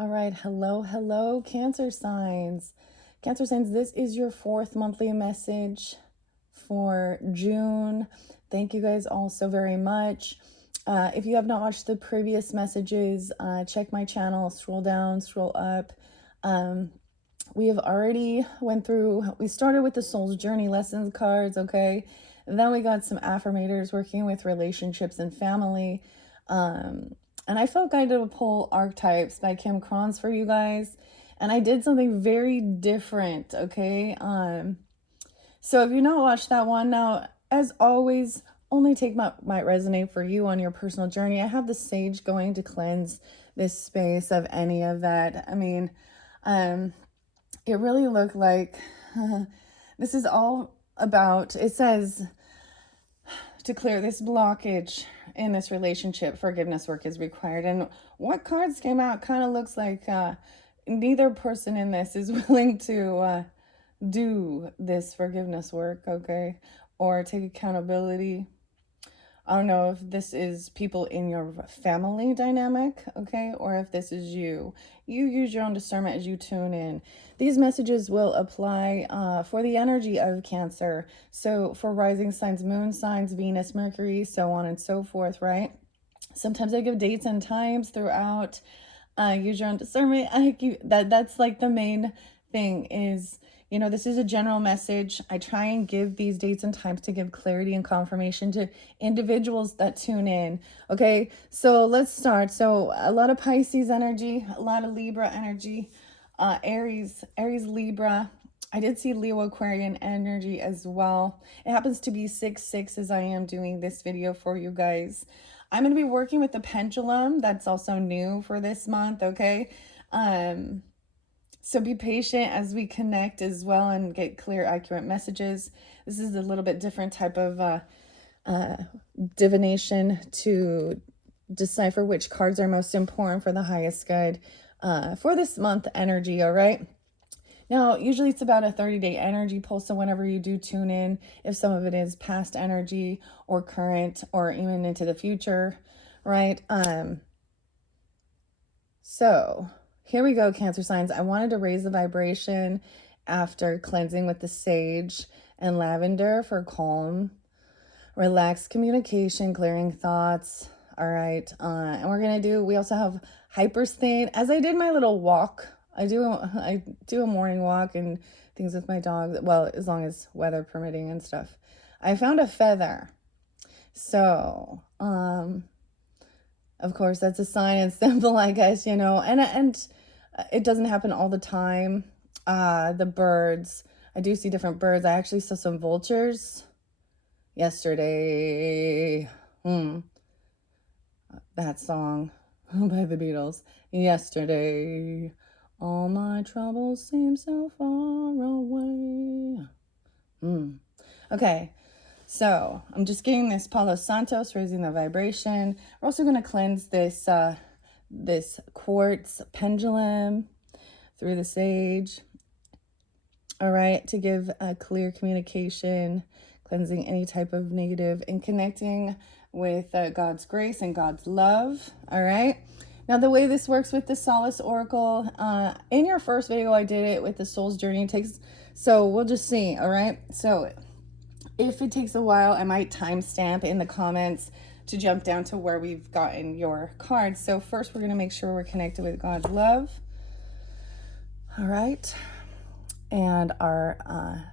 All right, hello, Cancer signs. Cancer signs, this is your 4th monthly message for June. Thank you guys all so very much. If you have not watched the previous messages, check my channel, scroll down, scroll up. We have already we started with the Soul's Journey lessons cards, okay? And then we got some affirmators working with relationships and family. And I felt guided to pull Archetypes by Kim Kronz for you guys. And I did something very different, okay? So if you've not watched that one, now, as always, only take what might resonate for you on your personal journey. I have the sage going to cleanse this space of any of that. I mean, it really looked like this is all about, it says, to clear this blockage in this relationship, forgiveness work is required. And what cards came out kind of looks like neither person in this is willing to do this forgiveness work, okay? Or take accountability. I don't know if this is people in your family dynamic, okay? Or if this is you. You use your own discernment as you tune in. These messages will apply for the energy of Cancer. So for rising signs, moon signs, Venus, Mercury, so on and so forth, right? Sometimes I give dates and times throughout. Use your own discernment. That's like the main thing is, you know, this is a general message. I try and give these dates and times to give clarity and confirmation to individuals that tune in. Okay, so let's start. So a lot of Pisces energy, a lot of Libra energy, Aries, Libra. I did see Leo Aquarian energy as well. It happens to be 6/6 as I am doing this video for you guys. I'm going to be working with the Pendulum. That's also new for this month, okay? So be patient as we connect as well and get clear, accurate messages. This is a little bit different type of divination to decipher which cards are most important for the highest good for this month energy, all right? Now, usually it's about a 30-day energy pulse, so whenever you do tune in, if some of it is past energy or current or even into the future, right? So here we go, Cancer signs. I wanted to raise the vibration after cleansing with the sage and lavender for calm, relaxed communication, clearing thoughts. All right. And we also have hypersthane. As I did my little walk, I do a morning walk and things with my dog. Well, as long as weather permitting and stuff. I found a feather. So, of course, that's a sign and symbol, I guess, you know, and it doesn't happen all the time. The birds, I do see different birds. I actually saw some vultures yesterday. That song by the Beatles. Yesterday, all my troubles seem so far away. Okay. So I'm just getting this Palo Santos, raising the vibration. We're also going to cleanse this this quartz pendulum through the sage. All right, to give a clear communication, cleansing any type of negative, and connecting with God's grace and God's love. All right. Now, the way this works with the Solace Oracle, in your first video, I did it with the Soul's Journey. So we'll just see. All right. So if it takes a while, I might timestamp in the comments to jump down to where we've gotten your cards. So first, we're going to make sure we're connected with God's love. All right. And our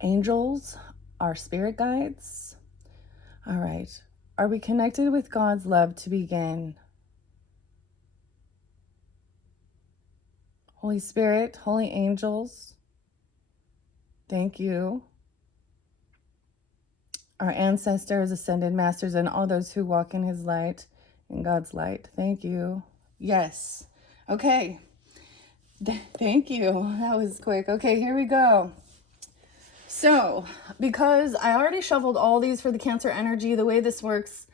angels, our spirit guides. All right. Are we connected with God's love to begin? Holy Spirit, holy angels, thank you. Our ancestors, ascended masters, and all those who walk in his light, in God's light. Thank you. Yes. Okay. Thank you. That was quick. Okay, here we go. So, because I already shuffled all these for the Cancer energy, the way this works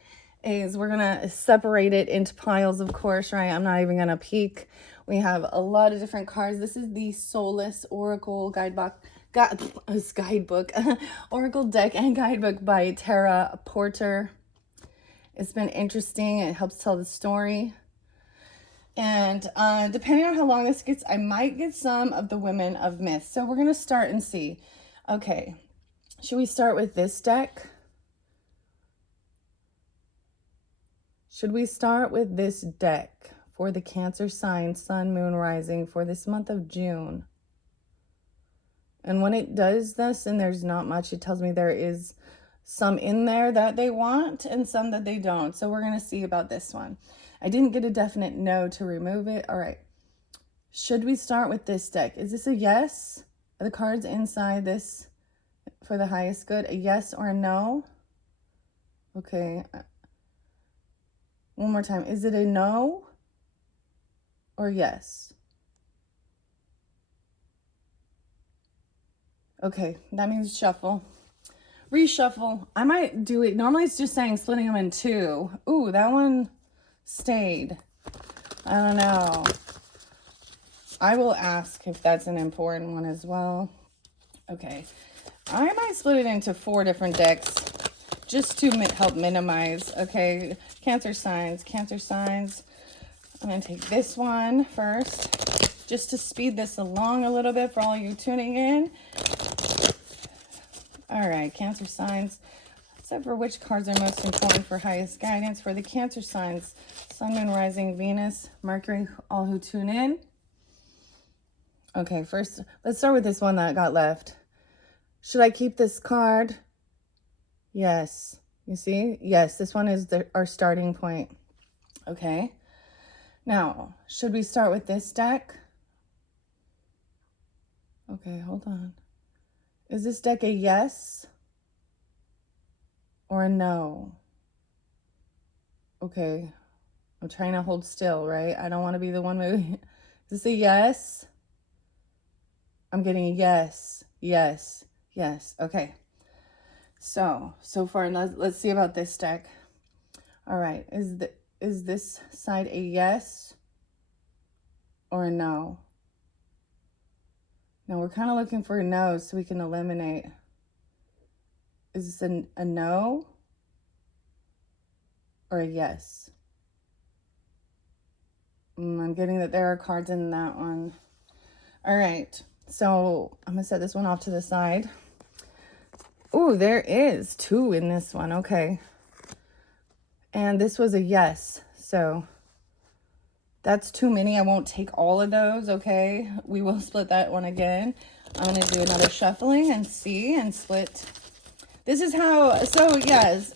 is we're going to separate it into piles, of course, right? I'm not even going to peek. We have a lot of different cards. This is the Solace Oracle guidebook, Oracle deck and guidebook by Tara Porter. It's been interesting. It helps tell the story. And depending on how long this gets, I might get some of the Women of Myth. So we're going to start and see. Okay, should we start with this deck? Should we start with this deck for the Cancer sign, Sun, Moon, Rising for this month of June? And when it does this and there's not much, it tells me there is some in there that they want and some that they don't. So we're going to see about this one. I didn't get a definite no to remove it. All right. Should we start with this deck? Is this a yes? Are the cards inside this for the highest good? A yes or a no? Okay. One more time. Is it a no or yes? Okay, that means shuffle. Reshuffle. I might do it. Normally it's just saying splitting them in two. Ooh, that one stayed. I don't know. I will ask if that's an important one as well. Okay. I might split it into 4 different decks just to help minimize. Okay, Cancer signs, Cancer signs. I'm going to take this one first just to speed this along a little bit for all you tuning in. All right, Cancer signs. Except for which cards are most important for highest guidance for the Cancer signs, Sun, Moon, Rising, Venus, Mercury, all who tune in. Okay, first, let's start with this one that got left. Should I keep this card? Yes. You see? Yes, this one is our starting point. Okay. Now, should we start with this deck? Okay, hold on. Is this deck a yes or a no? Okay. I'm trying to hold still, right? I don't want to be the one moving. Is this a yes? I'm getting a yes, yes, yes. Okay. So far, let's see about this deck. All right. Is this side a yes or a no? Now we're kind of looking for a no so we can eliminate. Is this a no or a yes? I'm getting that there are cards in that one. All right. So I'm going to set this one off to the side. Oh, there is 2 in this one. Okay. And this was a yes. So that's too many. I won't take all of those. Okay. We will split that one again. I'm going to do another shuffling and see and split. This is how, so yes,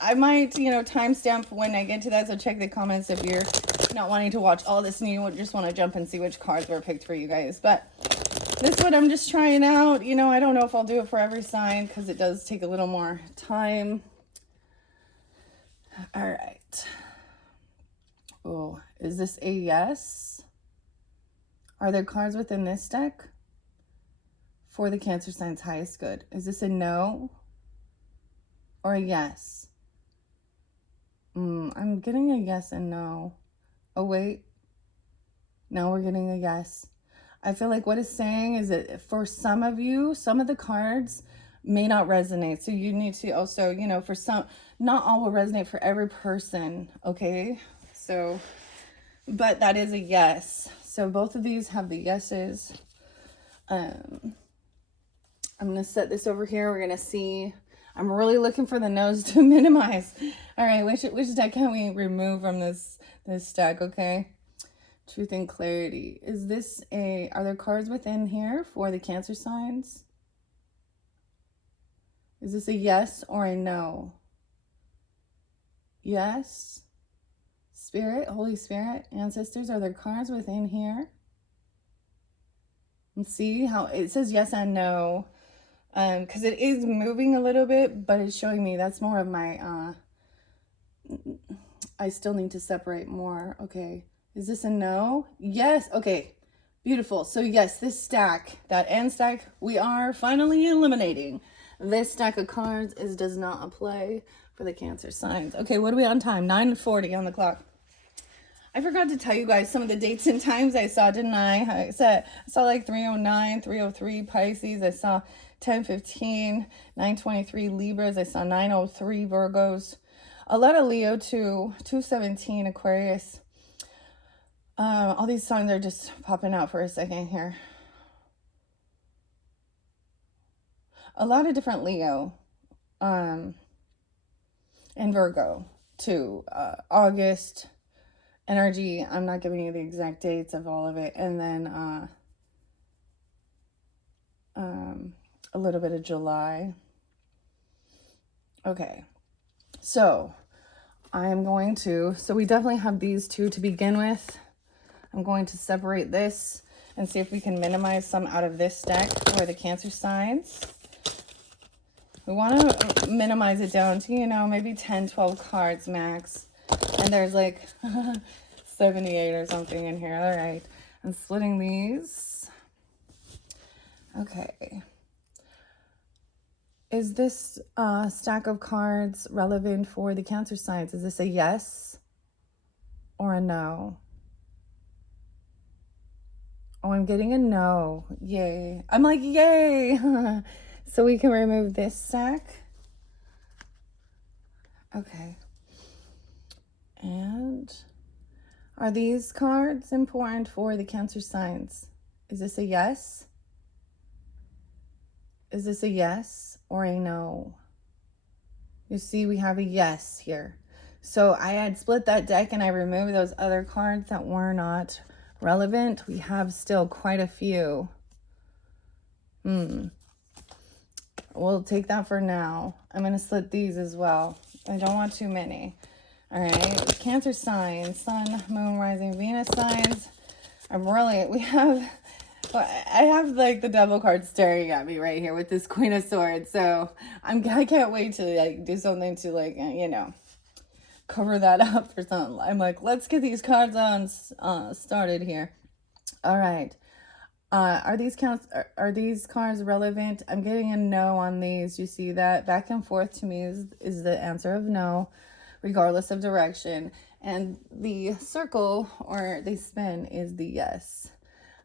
I might, timestamp when I get to that. So check the comments if you're not wanting to watch all this and you just want to jump and see which cards were picked for you guys. But this one I'm just trying out. I don't know if I'll do it for every sign because it does take a little more time. All right. Oh, is this a yes? Are there cards within this deck for the Cancer sign's highest good? Is this a no or a yes? I'm getting a yes and no. Oh, wait. Now we're getting a yes. I feel like what it's saying is that for some of you, some of the cards may not resonate. So you need to also, for some, not all will resonate for every person. Okay. So, but that is a yes. So both of these have the yeses. I'm going to set this over here. We're going to see. I'm really looking for the no's to minimize. All right. Which deck can we remove from this stack? Okay. Truth and clarity. Is this are there cards within here for the Cancer signs? Is this a yes or a no? Yes. Spirit, Holy Spirit, ancestors, are there cards within here? And see how it says yes and no. Because it is moving a little bit, but it's showing me that's more of my, I still need to separate more. Okay. Is this a no? Yes. Okay. Beautiful. So yes, this stack, that end stack, we are finally eliminating. This stack of cards does not apply for the Cancer signs. Okay, what are we on time? 9:40 on the clock. I forgot to tell you guys some of the dates and times I saw, didn't I? I saw like 3:09, 3:03 Pisces. I saw 10:15, 9:23 Libras. I saw 9:03 Virgos. A lot of Leo too. 2:17 Aquarius. All these signs are just popping out for a second here. A lot of different Leo and Virgo too. August energy. I'm not giving you the exact dates of all of it. And then a little bit of July. Okay. So I'm going to, so we definitely have these two to begin with. I'm going to separate this and see if we can minimize some out of this deck for the Cancer signs. We want to minimize it down to, you know, maybe 10, 12 cards max. And there's like 78 or something in here. All right. I'm splitting these. Okay. Is this stack of cards relevant for the Cancer signs? Is this a yes or a no? Oh, I'm getting a no. Yay. I'm like, yay. So we can remove this stack. Okay. And are these cards important for the Cancer signs? Is this a yes? Is this a yes or a no? You see, we have a yes here. So I had split that deck and I removed those other cards that were not relevant. We have still quite a few. We'll take that for now. I'm going to split these as well. I don't want too many. All right. Cancer signs, Sun, Moon, Rising, Venus signs. I have like the devil card staring at me right here with this Queen of Swords. So I can't wait to like do something to like, you know, cover that up or something. I'm like, let's get these cards on started here. All right. Are these cards relevant? I'm getting a no on these. You see that? Back and forth to me is the answer of no, regardless of direction. And the circle or the spin is the yes.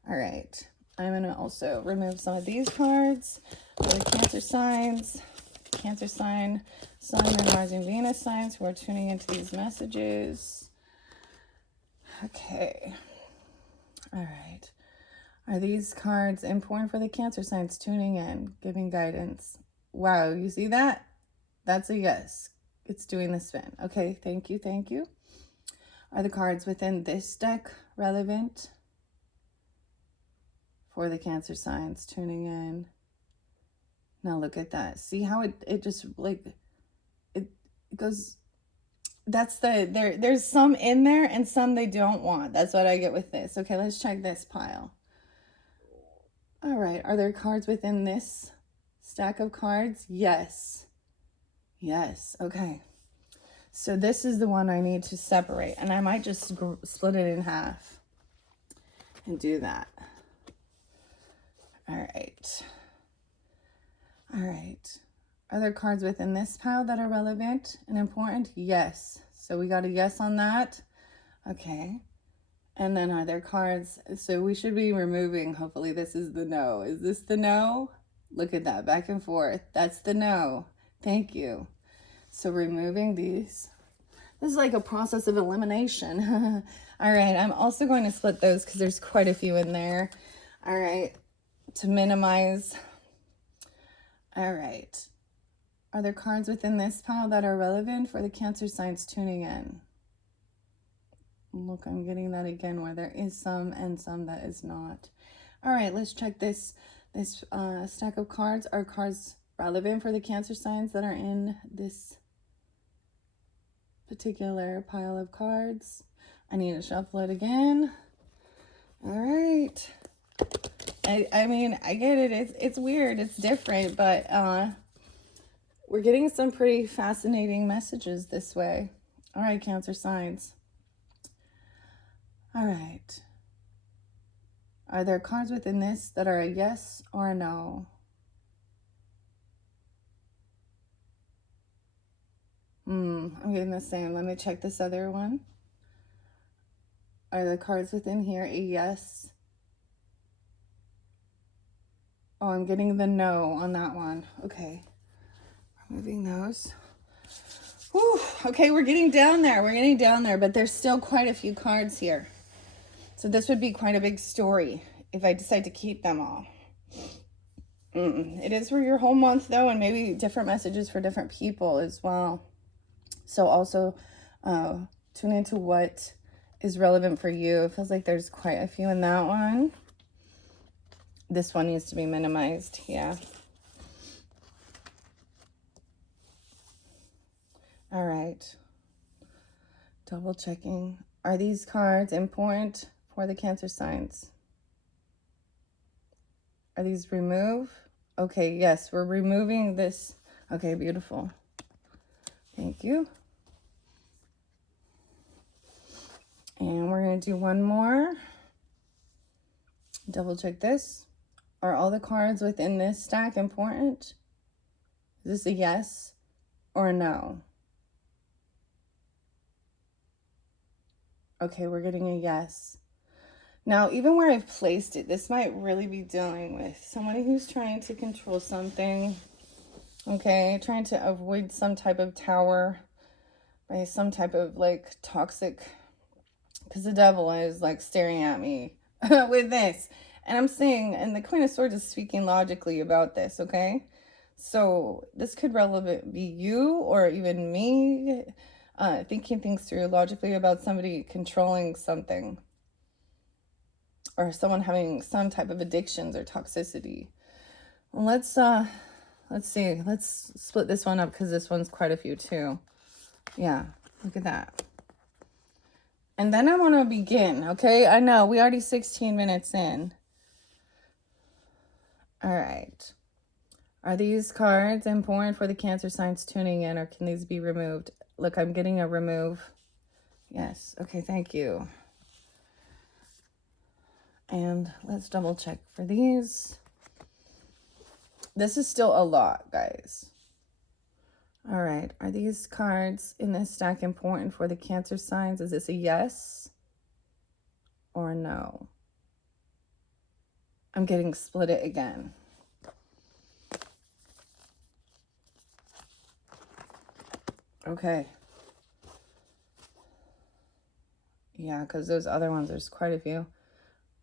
All right. I'm going to also remove some of these cards for the Cancer signs. Cancer sign, Sun, Moon, Rising, Venus signs who are tuning into these messages. Okay. All right. Are these cards important for the Cancer signs tuning in, giving guidance? Wow, you see that? That's a yes. It's doing the spin. Okay, thank you, thank you. Are the cards within this deck relevant for the Cancer signs tuning in? Now look at that. See how it just like, it goes, that's there's some in there and some they don't want. That's what I get with this. Okay, let's check this pile. All right, are there cards within this stack of cards? Yes. Yes, okay. So this is the one I need to separate, and I might just split it in half and do that. All right. All right. Are there cards within this pile that are relevant and important? Yes. So we got a yes on that. Okay. And then are there cards? So we should be removing, hopefully this is the no. Is this the no? Look at that, back and forth. That's the no. Thank you. So removing these. This is like a process of elimination. All right, I'm also going to split those because there's quite a few in there. All right, to minimize. All right. Are there cards within this pile that are relevant for the Cancer signs tuning in? Look, I'm getting that again where there is some and some that is not. All right, let's check this stack of cards. Are cards relevant for the Cancer signs that are in this particular pile of cards? I need to shuffle it again. All right. I mean, I get it. It's weird. It's different, but we're getting some pretty fascinating messages this way. All right, Cancer signs. All right. Are there cards within this that are a yes or a no? I'm getting the same. Let me check this other one. Are the cards within here a yes? Oh, I'm getting the no on that one. Okay. Removing those. Whew. Okay, we're getting down there. We're getting down there, but there's still quite a few cards here. So this would be quite a big story if I decide to keep them all. It is for your whole month though, and maybe different messages for different people as well. So also tune into what is relevant for you. It feels like there's quite a few in that one. This one needs to be minimized. Yeah. All right. Double checking. Are these cards important for the Cancer signs? Are these remove? Okay, yes, we're removing this. Okay, beautiful. Thank you. And we're going to do one more. Double check this. Are all the cards within this stack important? Is this a yes or a no? Okay, we're getting a yes. Now, even where I've placed it, this might really be dealing with somebody who's trying to control something, okay? Trying to avoid some type of tower by some type of, like, toxic, because the devil is, like, staring at me with this. And I'm saying, and the Queen of Swords is speaking logically about this, okay? So this could relevant be you or even me thinking things through logically about somebody controlling something, or someone having some type of addictions or toxicity. Let's see. Let's split this one up because this one's quite a few too. Yeah, look at that. And then I want to begin, okay? I know we already 16 minutes in. All right. Are these cards important for the Cancer signs tuning in, or can these be removed? Look, I'm getting a remove. Yes. Okay, thank you. And let's double check for these. This is still a lot, guys. All right. Are these cards in this stack important for the Cancer signs? Is this a yes or a no? I'm getting split it again. Okay. Yeah, because those other ones, there's quite a few.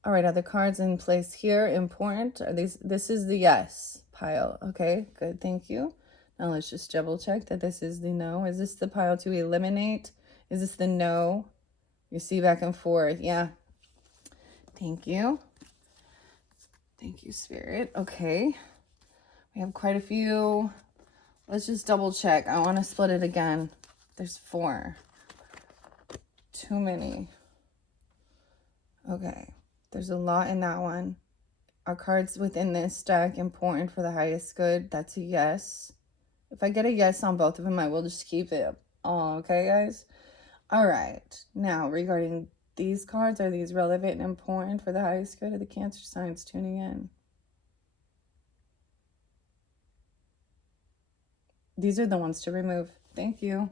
All right, are the cards in place here important? Are these, this is the yes pile. Okay, good, thank you. Now let's just double check that this is the no. Is this the pile to eliminate? Is this the no? You see back and forth. Yeah. Thank you. Thank you, Spirit. Okay. We have quite a few. Let's just double check. I want to split it again. There's 4. Too many. Okay. There's a lot in that one. Are cards within this stack important for the highest good? That's a yes. If I get a yes on both of them, I will just keep it all. Okay, guys? All right. Now, regarding these cards, are these relevant and important for the highest good of the Cancer signs tuning in? These are the ones to remove. Thank you.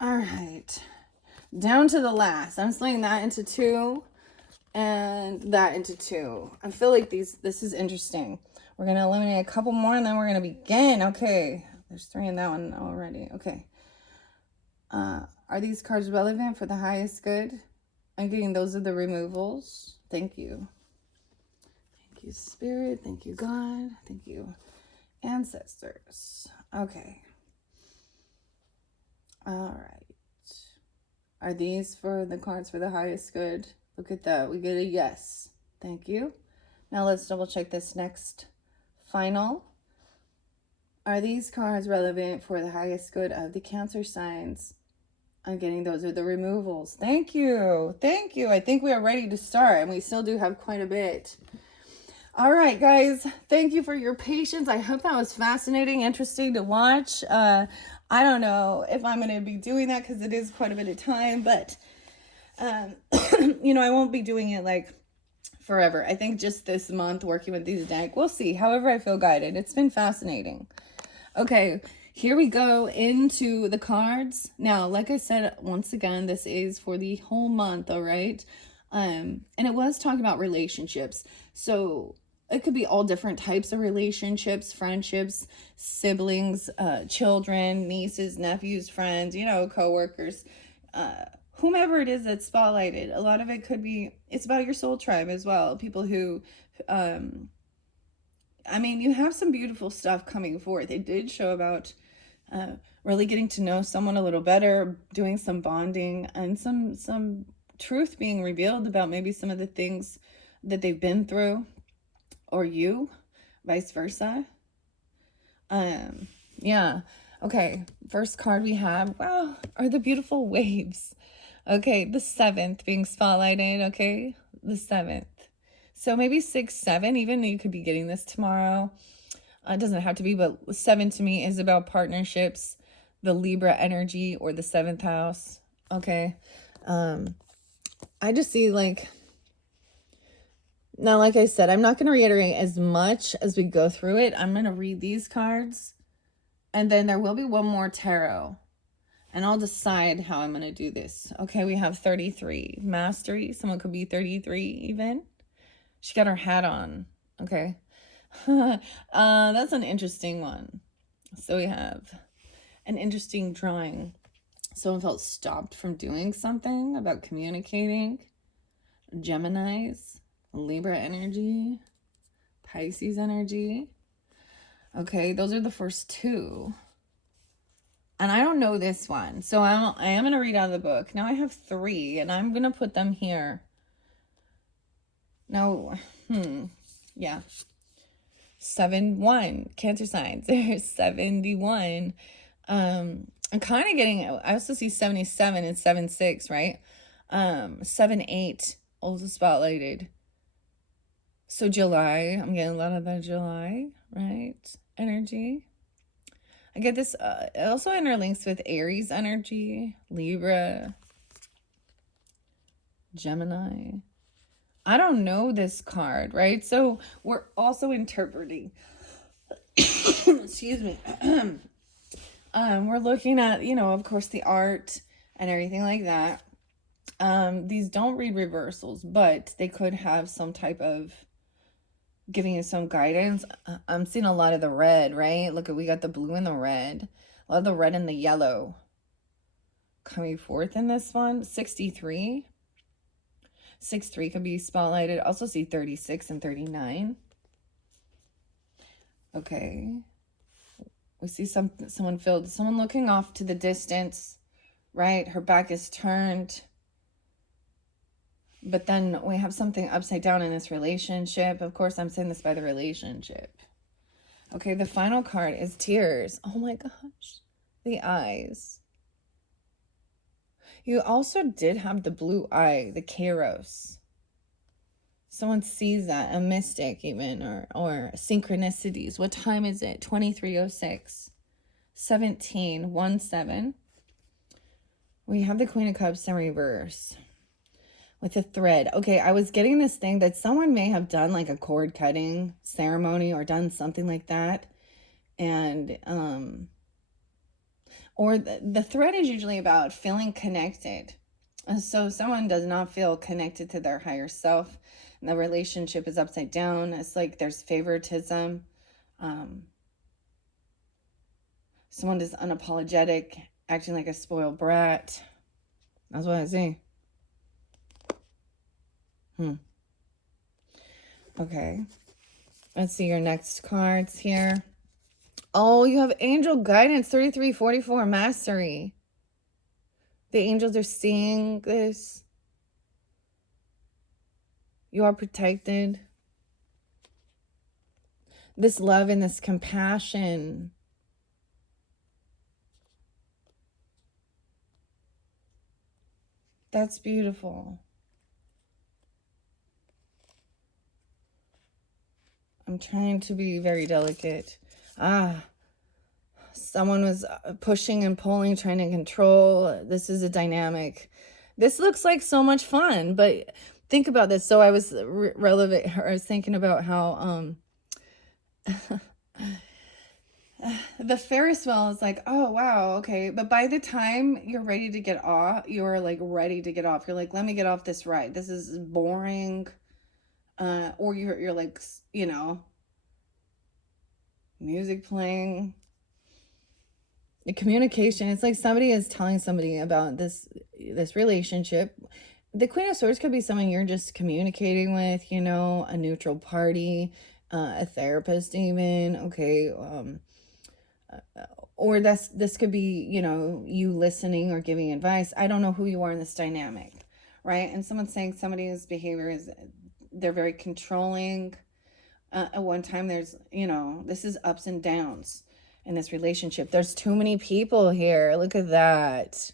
All right. Down to the last. I'm splitting that into 2 and that into 2. I feel like this is interesting. We're going to eliminate a couple more and then we're going to begin. Okay. There's 3 in that one already. Okay. Are these cards relevant for the highest good? I'm getting those are the removals. Thank you. Thank you, Spirit. Thank you, God. Thank you, ancestors. Okay. All right. Are these for the cards for the highest good? Look at that. We get a yes. Thank you. Now let's double check this next final. Are these cards relevant for the highest good of the Cancer signs? I'm getting those are the removals. Thank you. Thank you. I think we are ready to start, and we still do have quite a bit. All right, guys. Thank you for your patience. I hope that was fascinating, interesting to watch. I don't know if I'm going to be doing that because it is quite a bit of time, but, you know, I won't be doing it like forever. I think just this month working with these decks, we'll see. However I feel guided. It's been fascinating. Okay, here we go into the cards. Now, like I said, once again, this is for the whole month, all right? And it was talking about relationships. So it could be all different types of relationships, friendships, siblings, children, nieces, nephews, friends, you know, coworkers, whomever it is that's spotlighted. A lot of it could be, it's about your soul tribe as well. People who, I mean, you have some beautiful stuff coming forth. It did show about really getting to know someone a little better, doing some bonding, and some truth being revealed about maybe some of the things that they've been through, or you, vice versa. Yeah. Okay, first card we have, wow, are the beautiful waves. Okay, the 7th being spotlighted, okay? The 7th. So maybe 6, 7, even you could be getting this tomorrow. It doesn't have to be, but 7 to me is about partnerships, the Libra energy, or the 7th house, okay? I just see like, now, like I said, I'm not going to reiterate as much as we go through it. I'm going to read these cards, and then there will be one more tarot, and I'll decide how I'm going to do this. Okay, we have 33. Mastery. Someone could be 33 even. She got her hat on. Okay. That's an interesting one. So we have an interesting drawing. Someone felt stopped from doing something about communicating. Geminis, Libra energy, Pisces energy. Okay, those are the first 2. And I don't know this one, so I am going to read out of the book. Now I have 3, and I'm going to put them here. Now, yeah. 7-1, Cancer signs. There's 71. I'm kind of getting, I also see 77 and 7-6, right? 7-8, also spotlighted. So July, I'm getting a lot of that July, right? Energy. I get this, it also interlinks with Aries energy, Libra, Gemini. I don't know this card, right? So we're also interpreting. Excuse me. We're looking at, of course, the art and everything like that. These don't read reversals, but they could have some type of giving you some guidance. I'm seeing a lot of the red, right? Look, we got the blue and the red. A lot of the red and the yellow coming forth in this one. 63. 6-3 could be spotlighted. Also see 36 and 39. Okay. We see someone looking off to the distance, right? Her back is turned. But then we have something upside down in this relationship. Of course, I'm saying this by the relationship. Okay, the final card is tears. Oh my gosh. The eyes. You also did have the blue eye, the Kairos. Someone sees that, a mystic even, or synchronicities. What time is it? 23:06. 17:17. We have the Queen of Cups in reverse with a thread. Okay, I was getting this thing that someone may have done like a cord cutting ceremony or done something like that. And, or the thread is usually about feeling connected. So someone does not feel connected to their higher self, and the relationship is upside down. It's like there's favoritism. Someone is unapologetic, acting like a spoiled brat. That's what I see. Okay. Let's see your next cards here. Oh, you have angel guidance, 3344, mastery. The angels are seeing this. You are protected. This love and this compassion. That's beautiful. I'm trying to be very delicate. Someone was pushing and pulling, trying to control. This is a dynamic. This looks like so much fun, but think about this. So I was I was thinking about how the Ferris wheel is like, oh wow, okay, but by the time you're ready to get off, you're like ready to get off. You're like, let me get off this ride. This is boring. Or you're like, music playing. communication. It's like somebody is telling somebody about this relationship. The Queen of Swords could be someone you're just communicating with, you know, a neutral party, a therapist even, okay, or this could be, you know, you listening or giving advice. I don't know who you are in this dynamic, right? And someone's saying somebody's behavior is, they're very controlling. At one time, there's, you know, this is ups and downs in this relationship. There's too many people here. Look at that.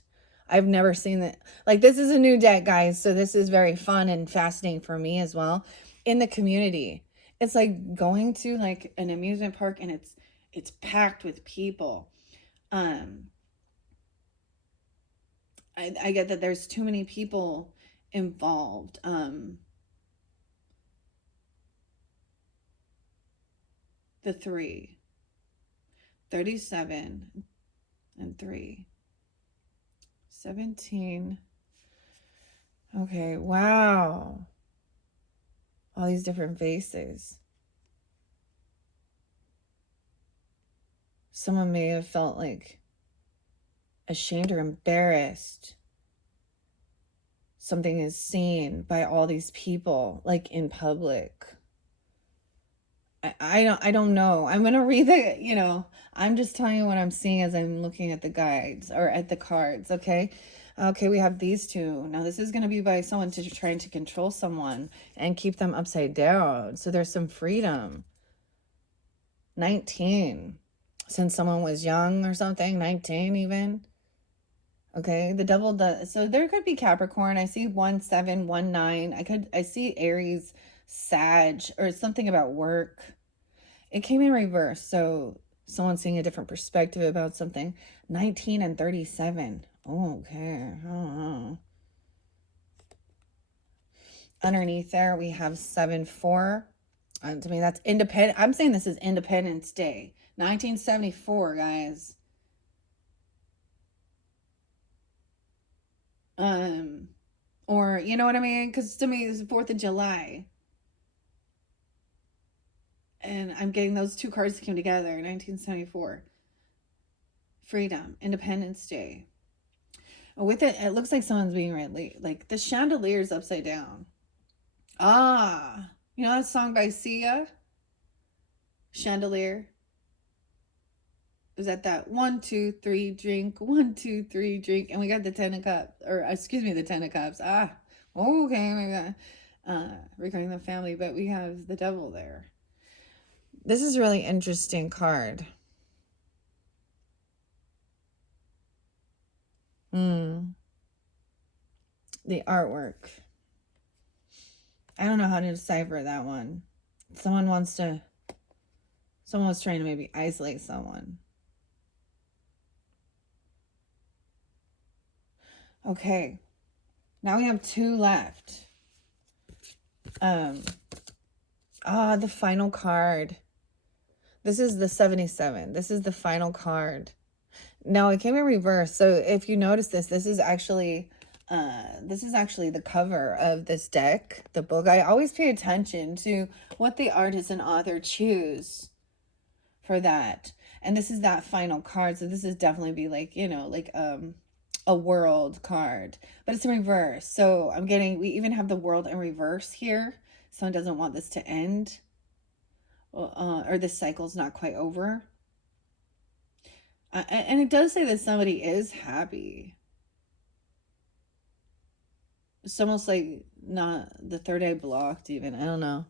I've never seen that. Like, this is a new deck, guys. So this is very fun and fascinating for me as well. In the community, it's like going to like an amusement park and it's packed with people. I get that there's too many people involved. The 3, 37 and 3, 17. Okay, wow. All these different faces. Someone may have felt like ashamed or embarrassed. Something is seen by all these people, like in public. I don't know. I'm gonna read the, you know, I'm just telling you what I'm seeing as I'm looking at the guides or at the cards, okay? Okay, we have these two. Now this is gonna be by someone trying to control someone and keep them upside down. So there's some freedom. 19. Since someone was young or something, 19 even. Okay, the devil does. So there could be Capricorn. I see 1, 7, 1, 9. I see Aries, Sag, or something about work. It came in reverse. So someone's seeing a different perspective about something. 19 and 37. Oh, okay. I don't know. Underneath there, we have 7, 4. To me, that's independent. I'm saying this is Independence Day. 1974, guys. Or, you know what I mean? Because to me, it's the 4th of July. And I'm getting those two cards that came together, 1974. Freedom, Independence Day. With it, it looks like someone's being read. Like the chandelier is upside down. Ah, you know that song by Sia? Chandelier. Is that 1, 2, 3, drink, 1, 2, 3, drink, and we got the 10 of cups, or excuse me, the 10 of cups. Ah, okay, we got regarding the family, but we have the devil there. This is a really interesting card. The artwork. I don't know how to decipher that one. Someone was trying to maybe isolate someone. Okay. Now we have 2 left. The final card. This is the 77. This is the final card. Now it came in reverse. So if you notice this is actually the cover of this deck, the book. I always pay attention to what the artist and author choose for that. And this is that final card. So this is definitely be like, you know, like a world card, but it's in reverse. So we even have the world in reverse here. Someone doesn't want this to end, or this cycle's not quite over. And it does say that somebody is happy. It's almost like not the third eye blocked even. I don't know.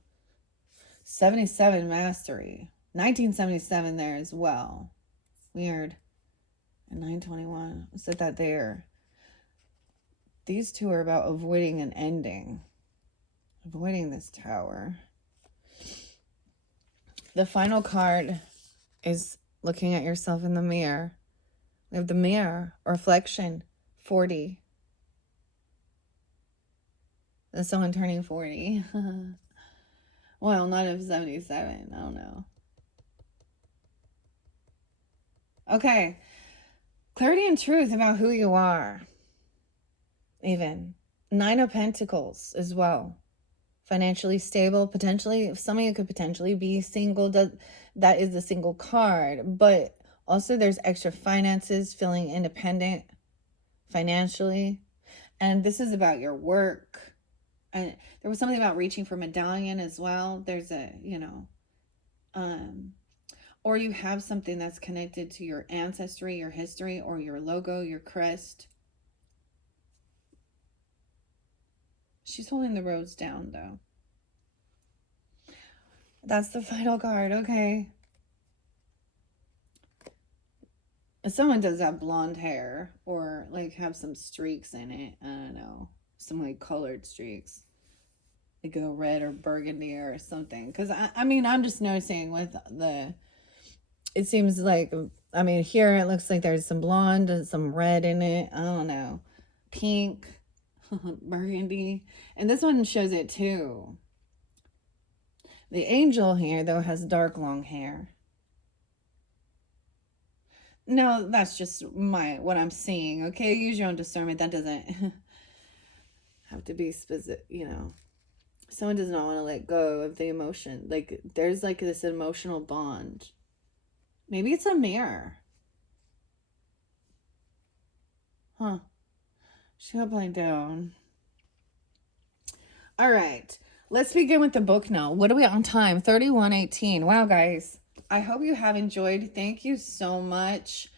77 mastery. 1977 there as well. Weird. And 921. Set that there. These two are about avoiding an ending. Avoiding this tower. The final card is looking at yourself in the mirror. We have the mirror, reflection, 40. That's someone turning 40. Well, not of 77. I don't know. Okay. Clarity and truth about who you are. Even. 9 of Pentacles as well. Financially stable, potentially. Some of you could potentially be single. That is the single card. But Also, there's extra finances, feeling independent financially. And this is about your work. And there was something about reaching for medallion as well. There's a, or you have something that's connected to your ancestry, your history, or your logo, your crest. She's holding the rose down, though. That's the final card. Okay. If someone does have blonde hair or like have some streaks in it, I don't know, some like colored streaks, like a red or burgundy or something. Because I mean, I'm just noticing with it seems like, I mean, here it looks like there's some blonde and some red in it. I don't know, pink, burgundy. And this one shows it too. The angel here, though, has dark, long hair. No, that's just what I'm seeing. Okay, use your own discernment. That doesn't have to be specific. Someone does not want to let go of the emotion. Like there's like this emotional bond. Maybe it's a mirror. Huh? She upside down. All right, let's begin with the book now. What are we on time? 31:18. Wow, guys. I hope you have enjoyed. Thank you so much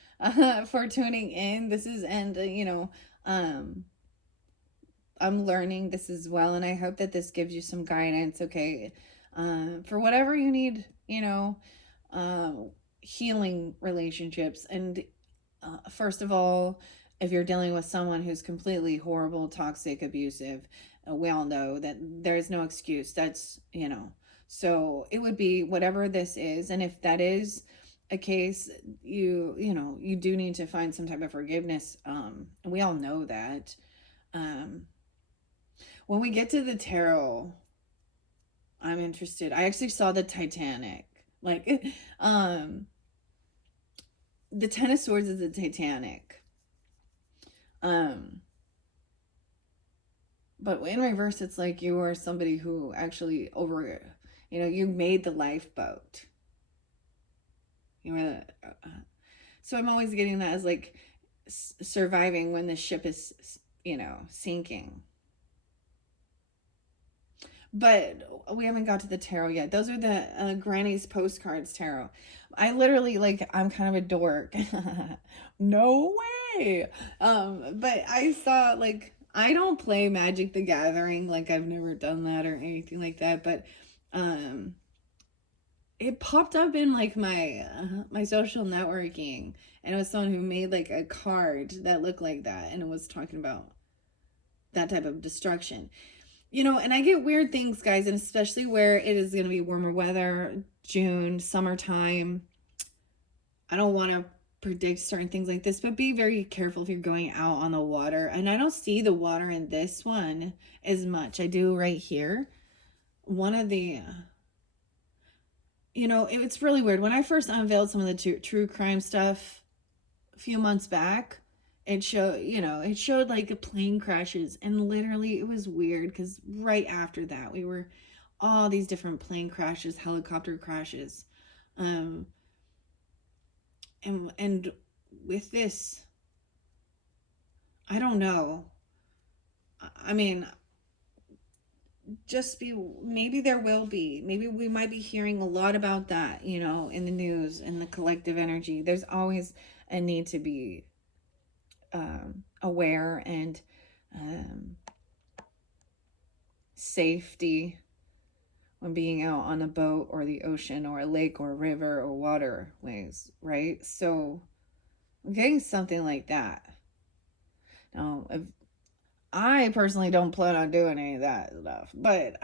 for tuning in. This is, and I'm learning this as well, and I hope that this gives you some guidance, okay, for whatever you need, healing relationships. And first of all, if you're dealing with someone who's completely horrible, toxic, abusive, we all know that there's no excuse. That's, so it would be whatever this is. And if that is a case, you do need to find some type of forgiveness. We all know that. When we get to the tarot, I'm interested. I actually saw the Titanic. Like, the Ten of Swords is the Titanic. But in reverse, it's like you are somebody who actually you made the lifeboat. You were, so I'm always getting that as like surviving when the ship is, sinking. But we haven't got to the tarot yet. Those are the Granny's postcards tarot. I literally, like, I'm kind of a dork. No way. But I saw, like, I don't play Magic the Gathering. Like, I've never done that or anything like that. But it popped up in, like, my social networking. And it was someone who made, like, a card that looked like that. And it was talking about that type of destruction. And I get weird things, guys, and especially where it is going to be warmer weather, June, summertime. I don't want to predict certain things like this, but be very careful if you're going out on the water. And I don't see the water in this one as much. I do right here. One of the, it's really weird. When I first unveiled some of the true crime stuff a few months back, it showed like plane crashes, and literally it was weird because right after that we were all these different plane crashes, helicopter crashes, and with this, I don't know. I mean, maybe there will be, maybe we might be hearing a lot about that, in the news, in the collective energy. There's always a need to be aware and safety when being out on a boat or the ocean or a lake or a river or waterways, right? So I'm getting something like that. Now, I personally don't plan on doing any of that stuff, but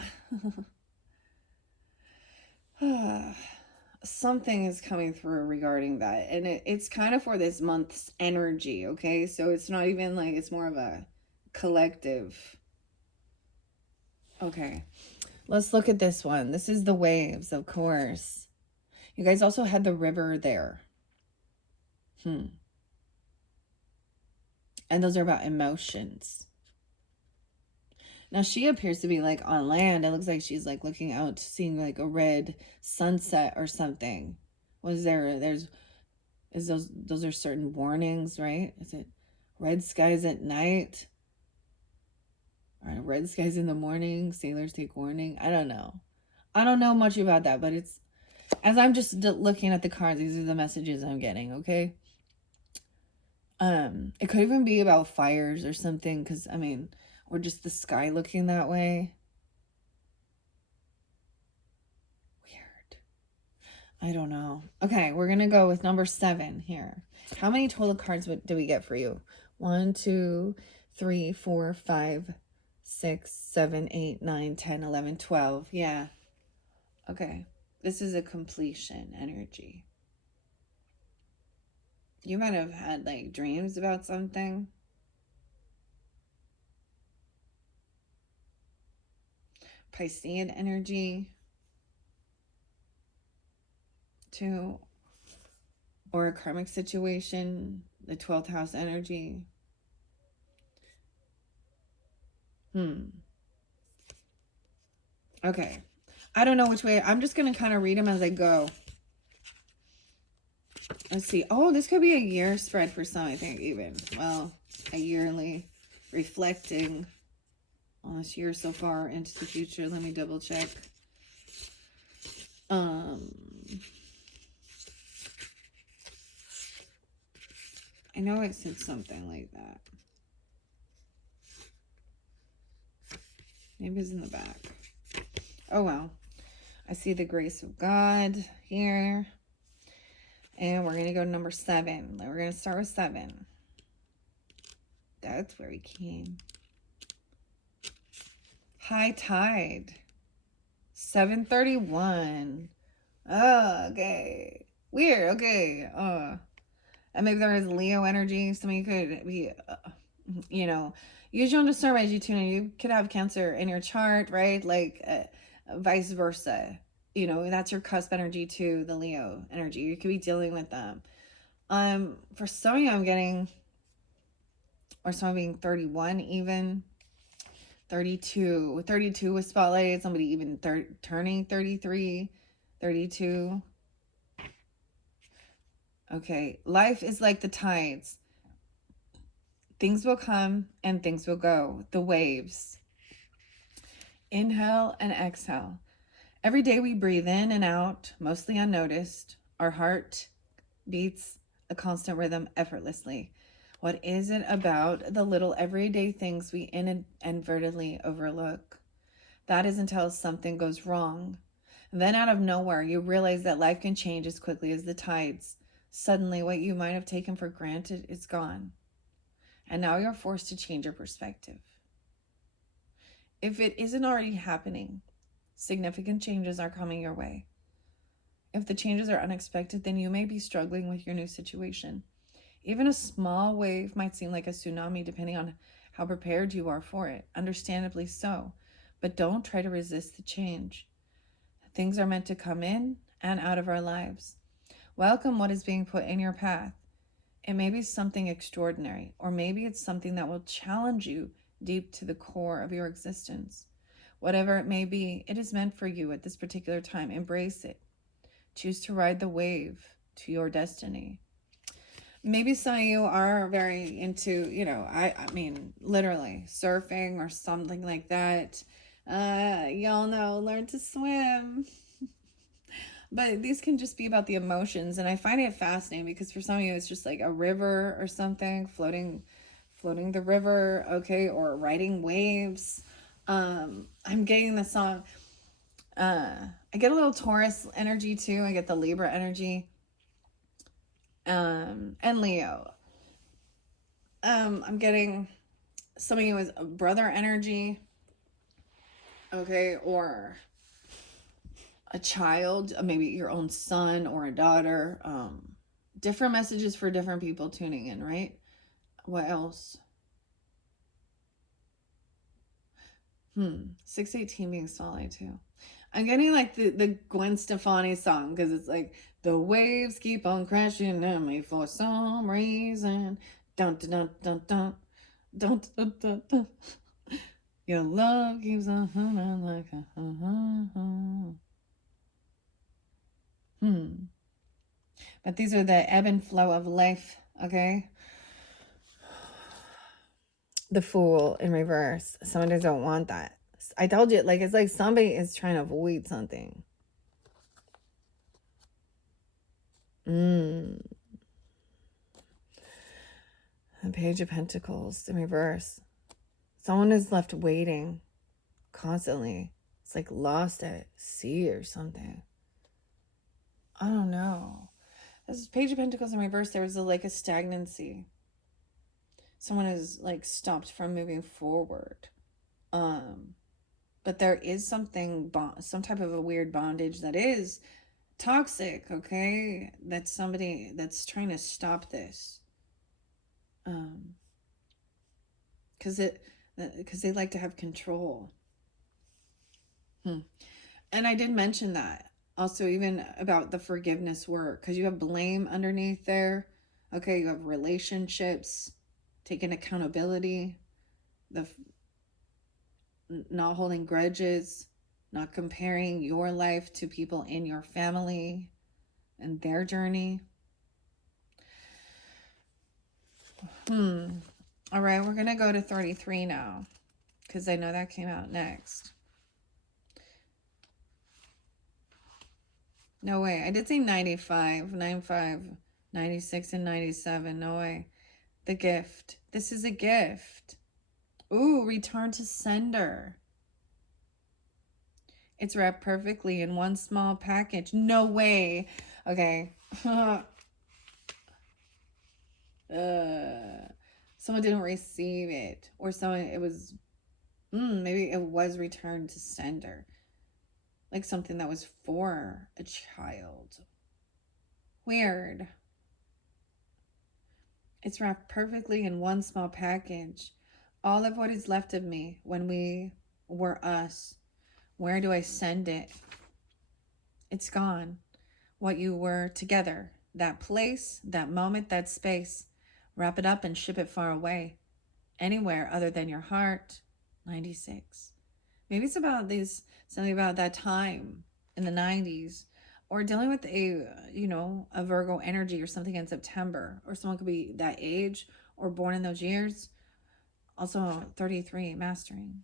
something is coming through regarding that, and it's kind of for this month's energy, okay? So it's not even like, it's more of a collective. Okay, let's look at this one. This is the waves, of course. You guys also had the river there. And those are about emotions. Now she appears to be like on land. It looks like she's like looking out, seeing like a red sunset or something. There's Is those are certain warnings, right? Is it red skies at night? Or red skies in the morning, sailors take warning? I don't know. I don't know much about that, but it's, as I'm just looking at the cards, these are the messages I'm getting, okay? It could even be about fires or something, because, I mean, or just the sky looking that way. Weird. I don't know. Okay, we're going to go with number 7 here. How many total cards do we get for you? 1, 2, 3, 4, 5, 6, 7, 8, 9, 10, 11, 12. Yeah. Okay. This is a completion energy. You might have had like dreams about something. Piscean energy. 2. Or a karmic situation. The 12th house energy. Okay. I don't know which way. I'm just going to kind of read them as I go. Let's see. Oh, this could be a year spread for some, I think, even. Well, a yearly reflecting on this year so far into the future. Let me double check. I know it said something like that. Maybe it's in the back. Oh, well. I see the grace of God here. And we're going to go to number 7. We're going to start with 7. That's where we came. High tide. 731. Oh, okay. Weird. Okay. And maybe there is Leo energy. Some of you could be, you know, use your own discernment as you tune in. You could have Cancer in your chart, right? Like vice versa. You know, that's your cusp energy too, the Leo energy. You could be dealing with them. For some of you, I'm getting, or some being 31 even. 32. 32 was spotlighted. Somebody even turning 33. 32. Okay. Life is like the tides. Things will come and things will go. The waves. Inhale and exhale. Every day we breathe in and out, mostly unnoticed. Our heart beats a constant rhythm effortlessly. What is it about the little everyday things we inadvertently overlook? That is until something goes wrong. Then out of nowhere, you realize that life can change as quickly as the tides. Suddenly, what you might have taken for granted is gone. And now you're forced to change your perspective. If it isn't already happening, significant changes are coming your way. If the changes are unexpected, then you may be struggling with your new situation. Even a small wave might seem like a tsunami depending on how prepared you are for it, understandably so. But don't try to resist the change. Things are meant to come in and out of our lives. Welcome what is being put in your path. It may be something extraordinary, or maybe it's something that will challenge you deep to the core of your existence. Whatever it may be, it is meant for you at this particular time. Embrace it. Choose to ride the wave to your destiny. Maybe some of you are very into, you know, I mean, literally surfing or something like that. Y'all know, learn to swim. But these can just be about the emotions. And I find it fascinating because for some of you, it's just like a river or something, floating the river, okay, or riding waves. I'm getting the song. I get a little Taurus energy too. I get the Libra energy. And Leo. I'm getting some of you as brother energy. Okay, or a child, maybe your own son or a daughter. Different messages for different people tuning in, right? What else? 618 being solid too. I'm getting like the Gwen Stefani song because it's like the waves keep on crashing on me for some reason. Dun dun dun dun dun dun dun dun. Your love keeps on humming like a But these are the ebb and flow of life, okay? The Fool in reverse. Someone doesn't want that. I told you, like, it's like somebody is trying to avoid something. The Page of Pentacles in reverse. Someone is left waiting constantly. It's like lost at sea or something. I don't know. This Page of Pentacles in reverse, there was like a stagnancy. Someone is like stopped from moving forward. But there is something, some type of a weird bondage that is toxic, okay? That's somebody that's trying to stop this. Because they like to have control. And I did mention that also, even about the forgiveness work, because you have blame underneath there. Okay, you have relationships, taking accountability, the not holding grudges, not comparing your life to people in your family and their journey. All right, we're going to go to 33 now, because I know that came out next. No way. I did say 95, 95, 96, and 97. No way. The gift. This is a gift. Ooh, return to sender. It's wrapped perfectly in one small package. No way. Okay. Someone didn't receive it. Or it was, maybe it was returned to sender. Like something that was for a child. Weird. It's wrapped perfectly in one small package. All of what is left of me when we were us. Where do I send it? It's gone. What you were together. That place, that moment, that space. Wrap it up and ship it far away. Anywhere other than your heart. 96. Maybe it's about something about that time in the 90s, or dealing with a Virgo energy or something in September, or someone could be that age or born in those years. Also 33, mastering.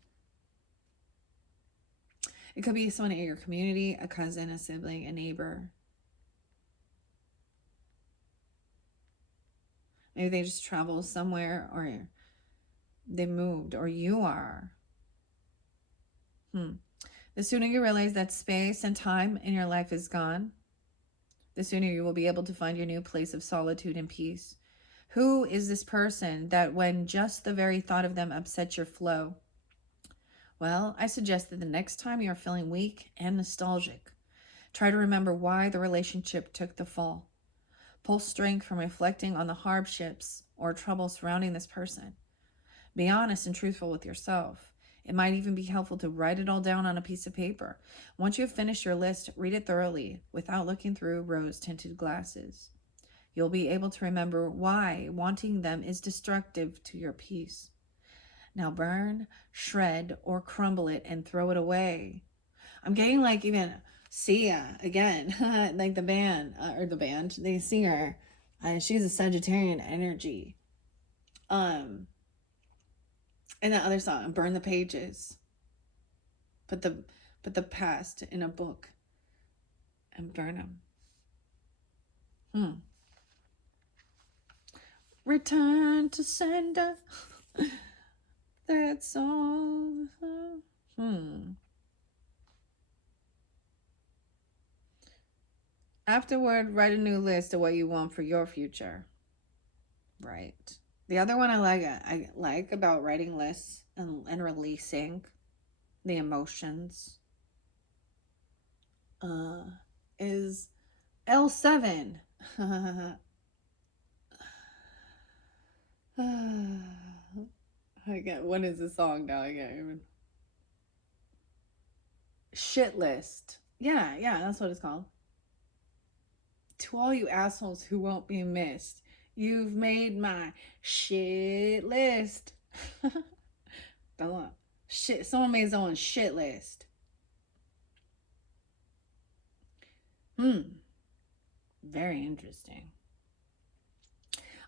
It could be someone in your community, a cousin, a sibling, a neighbor. Maybe they just traveled somewhere, or they moved, or you are. The sooner you realize that space and time in your life is gone, the sooner you will be able to find your new place of solitude and peace. Who is this person that when just the very thought of them upsets your flow? Well, I suggest that the next time you're feeling weak and nostalgic, try to remember why the relationship took the fall. Pull strength from reflecting on the hardships or trouble surrounding this person. Be honest and truthful with yourself. It might even be helpful to write it all down on a piece of paper. Once you have finished your list, read it thoroughly without looking through rose-tinted glasses. You'll be able to remember why wanting them is destructive to your peace. Now burn, shred, or crumble it and throw it away. I'm getting like even Sia again, like the singer. She's a Sagittarian energy. And that other song, Burn the Pages. Put the past in a book and burn them. Return to sender. That's all. Afterward, write a new list of what you want for your future. Right. The other one I like about writing lists and releasing the emotions is L7. What is the song now? I can't even. Shit list. Yeah, that's what it's called. To all you assholes who won't be missed, you've made my shit list. Shit, someone made his own shit list. Very interesting.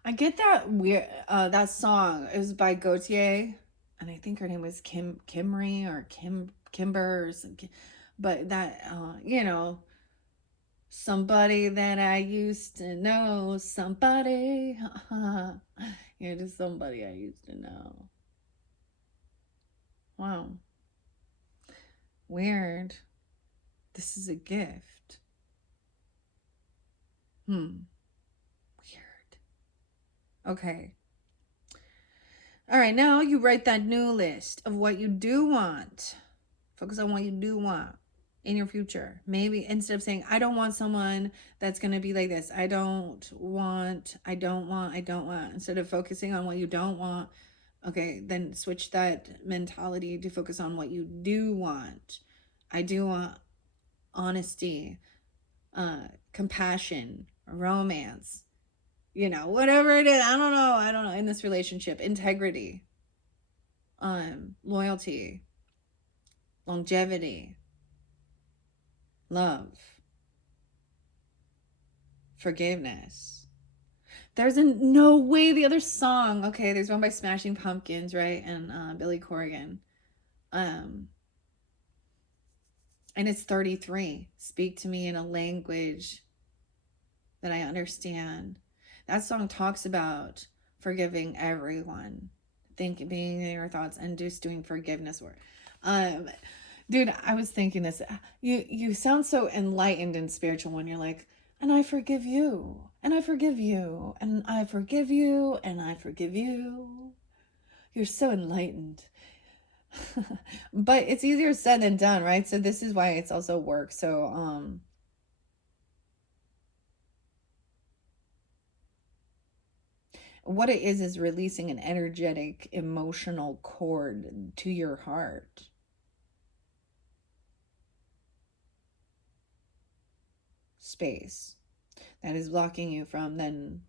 I get that weird that song. It was by Gautier, and I think her name was Kimry or Kimber or some, but that somebody that I used to know, somebody. You're just somebody I used to know. Wow. Weird. This is a gift. Weird. Okay. All right, now you write that new list of what you do want. Focus on what you do want in your future. Maybe instead of saying, I don't want someone that's going to be like this. I don't want. Instead of focusing on what you don't want, okay, then switch that mentality to focus on what you do want. I do want honesty, compassion, romance, whatever it is. I don't know, in this relationship, integrity, loyalty, longevity, love, forgiveness. There's no way the other song. Okay, there's one by Smashing Pumpkins, right? And Billy Corgan. And it's 33. Speak to me in a language that I understand. That song talks about forgiving everyone, being in your thoughts, and just doing forgiveness work. Dude, I was thinking this. You sound so enlightened and spiritual when you're like, and I forgive you, and I forgive you, and I forgive you, and I forgive you. You're so enlightened. But it's easier said than done, right? So this is why it's also work. So what it is releasing an energetic emotional cord to your heart. Space that is blocking you from then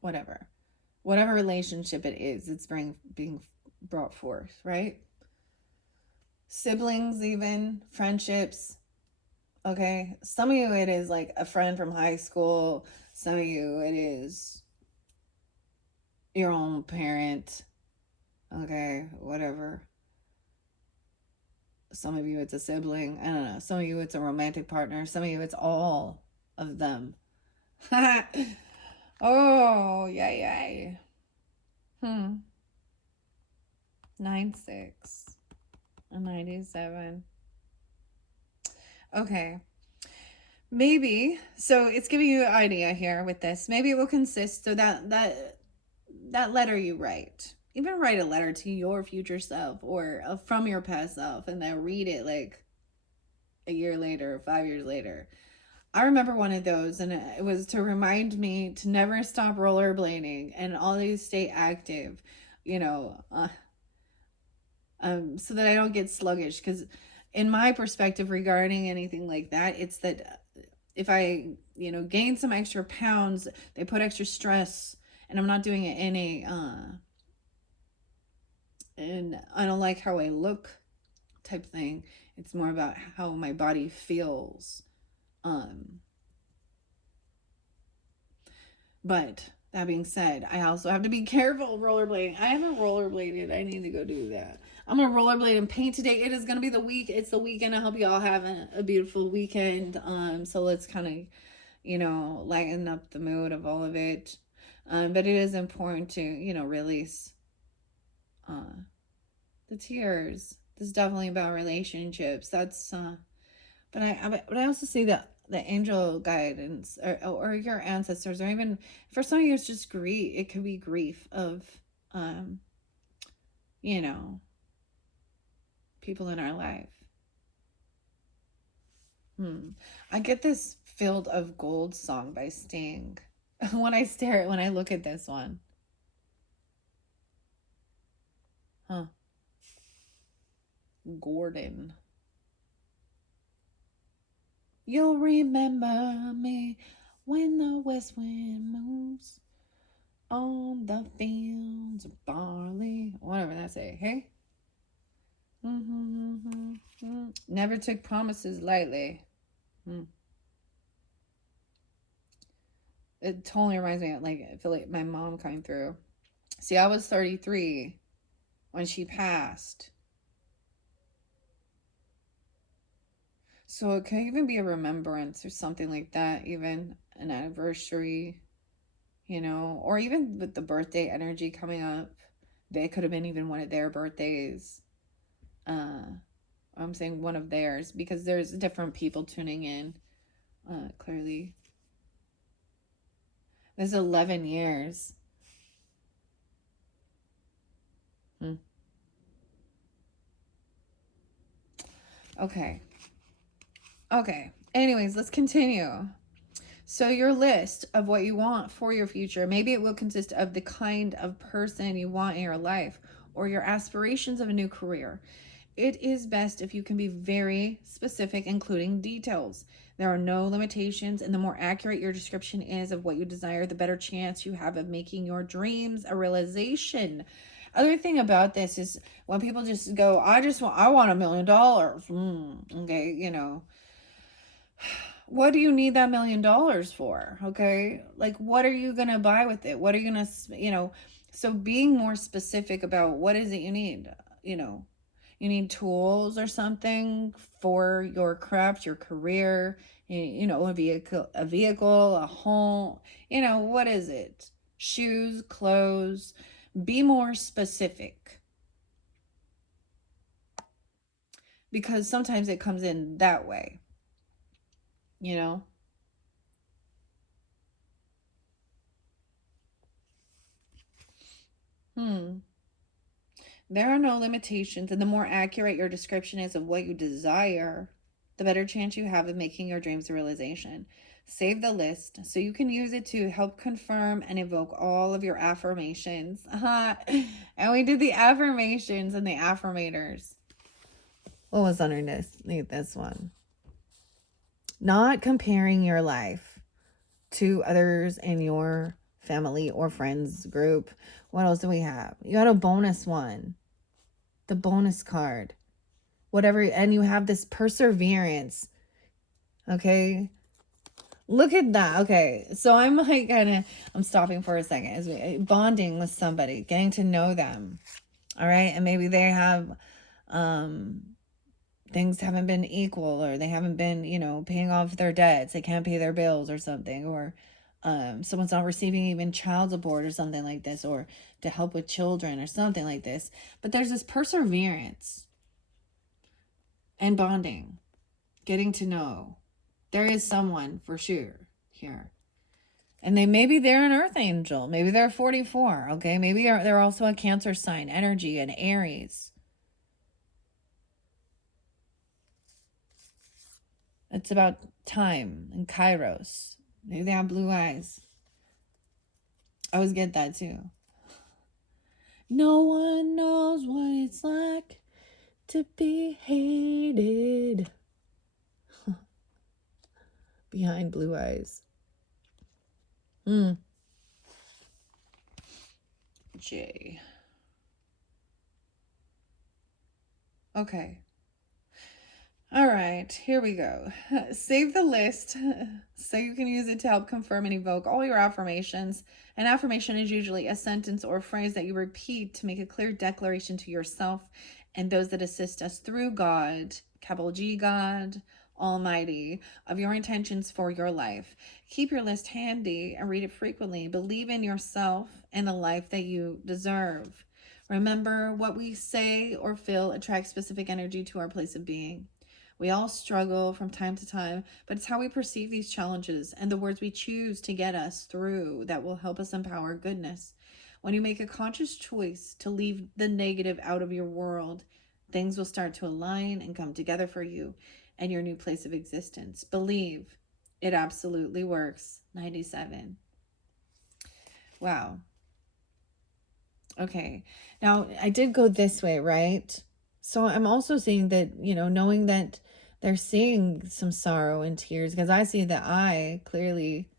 whatever relationship it is, it's being brought forth, right? Siblings, even friendships. Okay, some of you it is like a friend from high school, some of you it is your own parent, okay, whatever. Some of you it's a sibling, I don't know, some of you it's a romantic partner, some of you it's all of them. Oh, yay. 96 and 97. Okay. Maybe, so it's giving you an idea here with this. Maybe it will consist, so that letter you write, even write a letter to your future self or from your past self, and then read it like a year later, 5 years later. I remember one of those, and it was to remind me to never stop rollerblading and always stay active, so that I don't get sluggish. Because in my perspective regarding anything like that, it's that if I, gain some extra pounds, they put extra stress, and I'm not doing it in and I don't like how I look type thing. It's more about how my body feels. But that being said, I also have to be careful rollerblading. I haven't rollerbladed. I need to go do that. I'm gonna rollerblade and paint today. It is gonna be the week. It's the weekend. I hope you all have a beautiful weekend. So let's kind of, lighten up the mood of all of it. But it is important to, release the tears. This is definitely about relationships. That's but I also see that the angel guidance or your ancestors, or even for some of you it's just grief. It could be grief of people in our life. I get this Field of Gold song by Sting when I look at this one. Gordon. You'll remember me when the west wind moves on the fields of barley. Whatever that say, hey? Never took promises lightly. it totally reminds me of, like, I feel like my mom coming through. See, I was 33 when she passed. So it could even be a remembrance or something like that, even an anniversary, or even with the birthday energy coming up. They could have been even one of their birthdays. I'm saying one of theirs because there's different people tuning in, clearly. There's 11 years. Okay. Okay. Anyways, let's continue. So your list of what you want for your future, maybe it will consist of the kind of person you want in your life or your aspirations of a new career. It is best if you can be very specific, including details. There are no limitations, and the more accurate your description is of what you desire, the better chance you have of making your dreams a realization. Other thing about this is when people just go, I want $1 million. Okay, what do you need that $1 million for? Okay, like, what are you gonna buy with it? What are you gonna, so being more specific about what is it you need. You need tools or something for your craft, your career, a vehicle, a home, what is it? Shoes, clothes. Be more specific, because sometimes it comes in that way, you know? There are no limitations, and the more accurate your description is of what you desire, the better chance you have of making your dreams a realization. Save the list so you can use it to help confirm and evoke all of your affirmations. And we did the affirmations and the affirmators. What was underneath this one? Not comparing your life to others in your family or friends group. What else do we have? You got a bonus one. The bonus card. Whatever, and you have this perseverance. Okay? Look at that. Okay. So I'm like I'm stopping for a second as we bonding with somebody, getting to know them. All right? And maybe they have things haven't been equal, or they haven't been, paying off their debts. They can't pay their bills or something, or someone's not receiving even child support or something like this, or to help with children or something like this. But there's this perseverance and bonding, getting to know. There is someone for sure here. And maybe they're an earth angel. Maybe they're 44. Okay. Maybe they're also a Cancer sign, energy, and Aries. It's about time and Kairos. Maybe they have blue eyes. I always get that too. No one knows what it's like to be hated. Behind blue eyes. J. Okay. All right, here we go. Save the list so you can use it to help confirm and evoke all your affirmations. An affirmation is usually a sentence or phrase that you repeat to make a clear declaration to yourself and those that assist us through God, capital G, God Almighty, of your intentions for your life. Keep your list handy and read it frequently. Believe in yourself and the life that you deserve. Remember, what we say or feel attracts specific energy to our place of being. We all struggle from time to time, but it's how we perceive these challenges and the words we choose to get us through that will help us empower goodness. When you make a conscious choice to leave the negative out of your world, things will start to align and come together for you and your new place of existence. Believe it absolutely works. 97. Wow. Okay. Now, I did go this way, right? So I'm also seeing that, knowing that they're seeing some sorrow and tears, because I see that I clearly.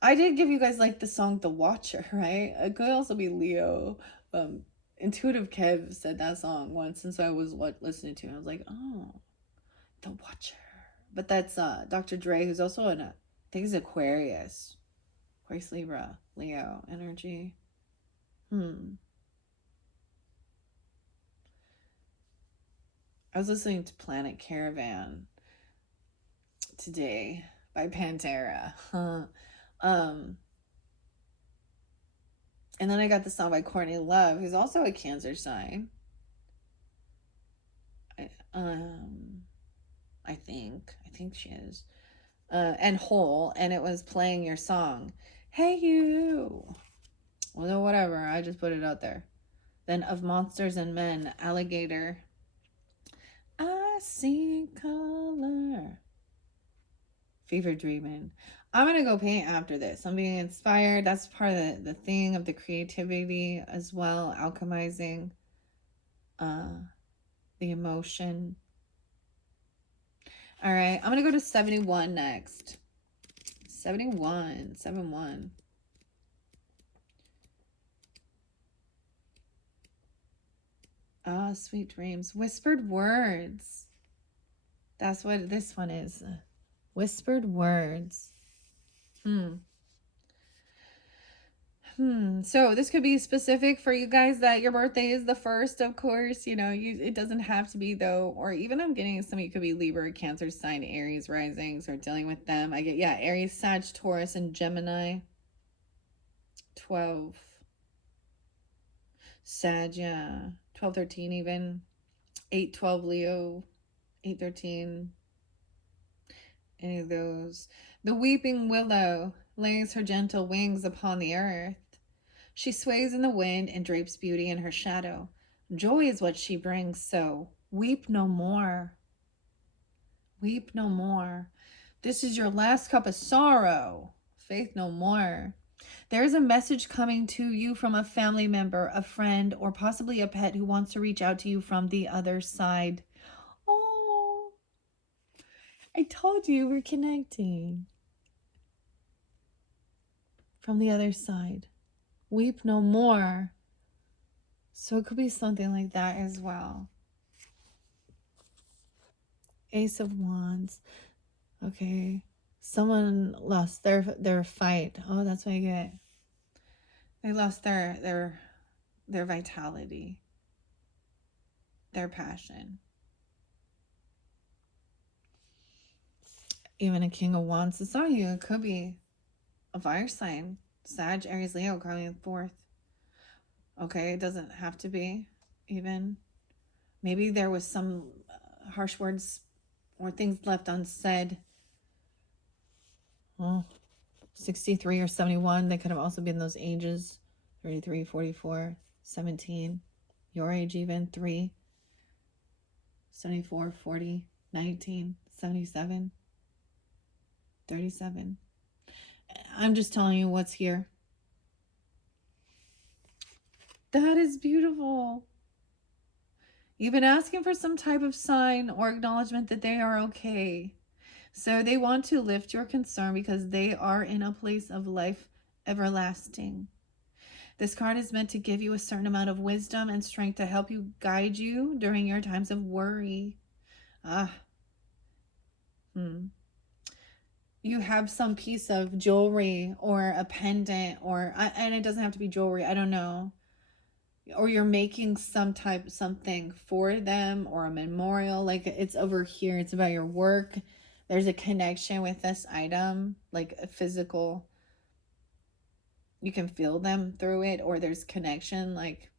I did give you guys like the song The Watcher, right? It could also be Leo. Intuitive Kev said that song once, and so I was listening to it. I was like, oh, The Watcher. But that's Dr. Dre, who's also think it's Aquarius. Aquarius, Libra, Leo energy. I was listening to Planet Caravan today by Pantera. And then I got the song by Courtney Love, who's also a Cancer sign. I think she is. And Whole, and it was playing your song. Hey you. Well, whatever. I just put it out there. Then Of Monsters and Men, Alligator. I see color. Fever Dreaming. I'm going to go paint after this. I'm being inspired. That's part of the thing of the creativity as well. Alchemizing the emotion. All right. I'm going to go to 71 next. 71. 7-1. Ah, sweet dreams. Whispered words. That's what this one is. Whispered words. So this could be specific for you guys that your birthday is the 1st, of course. You know, it doesn't have to be though. Or even I'm getting some of you could be Libra, Cancer sign, Aries risings, or dealing with them. I get, yeah, Aries, Sag, Taurus, and Gemini. 12. Sag, yeah. 12, 13 even. 8, 12 Leo. 8, 13. Any of those. The weeping willow lays her gentle wings upon the earth. She sways in the wind and drapes beauty in her shadow. Joy is what she brings, so weep no more. Weep no more. This is your last cup of sorrow. Faith no more. There is a message coming to you from a family member, a friend, or possibly a pet who wants to reach out to you from the other side. Oh, I told you we're connecting. From the other side. Weep no more. So it could be something like that as well. Ace of Wands. Okay. Someone lost their fight. Oh, that's what I get. They lost their vitality. Their passion. Even a King of Wands. It's not you. It could be a fire sign. Sag, Aries, Leo coming forth. Okay, it doesn't have to be even. Maybe there was some harsh words or things left unsaid. Oh, 63 or 71. They could have also been those ages. 33, 44, 17. Your age even. 3. 74, 40, 19, 77, 37. I'm just telling you what's here. That is beautiful. You've been asking for some type of sign or acknowledgement that they are okay. So they want to lift your concern because they are in a place of life everlasting. This card is meant to give you a certain amount of wisdom and strength to help you guide you during your times of worry. You have some piece of jewelry or a pendant and it doesn't have to be jewelry. I don't know. Or you're making something for them or a memorial. Like it's over here. It's about your work. There's a connection with this item, like a physical. You can feel them through it, or there's connection. Like,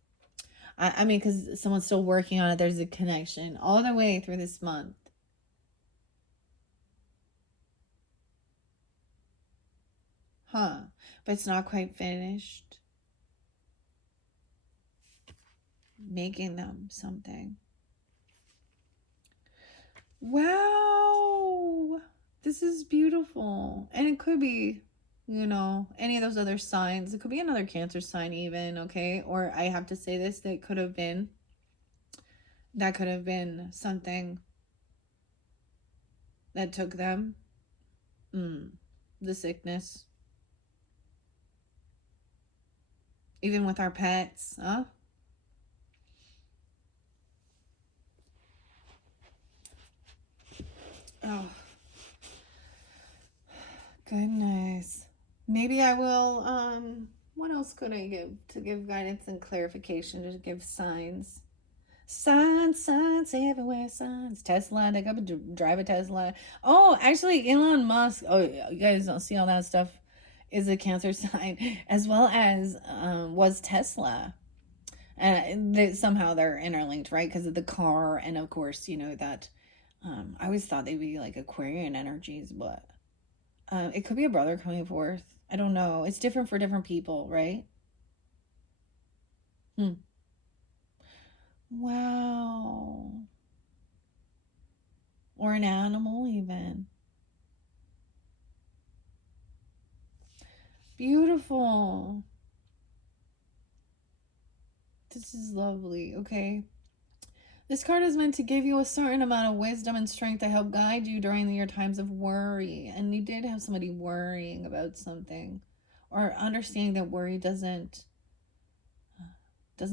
I mean, because someone's still working on it, there's a connection all the way through this month. But it's not quite finished. Making them something. Wow. This is beautiful. And it could be, you know, any of those other signs. It could be another Cancer sign even, okay? Or I have to say this, that could have been something that took them. The sickness. Even with our pets, huh? Oh. Goodness. Maybe I will, what else could I give to give guidance and clarification, to give signs? Signs everywhere, signs. Tesla, they got to drive a Tesla. Oh, actually, Elon Musk. Oh, you guys don't see all that stuff. Is a Cancer sign, as well as was Tesla. Somehow they're interlinked, right? Because of the car, and of course, you know that. I always thought they'd be like Aquarian energies, but it could be a brother coming forth. I don't know. It's different for different people, right? Hmm. Wow. Or an animal, even. Beautiful. This is lovely. Okay. This card is meant to give you a certain amount of wisdom and strength to help guide you during your times of worry. And you did have somebody worrying about something, or understanding that worry doesn't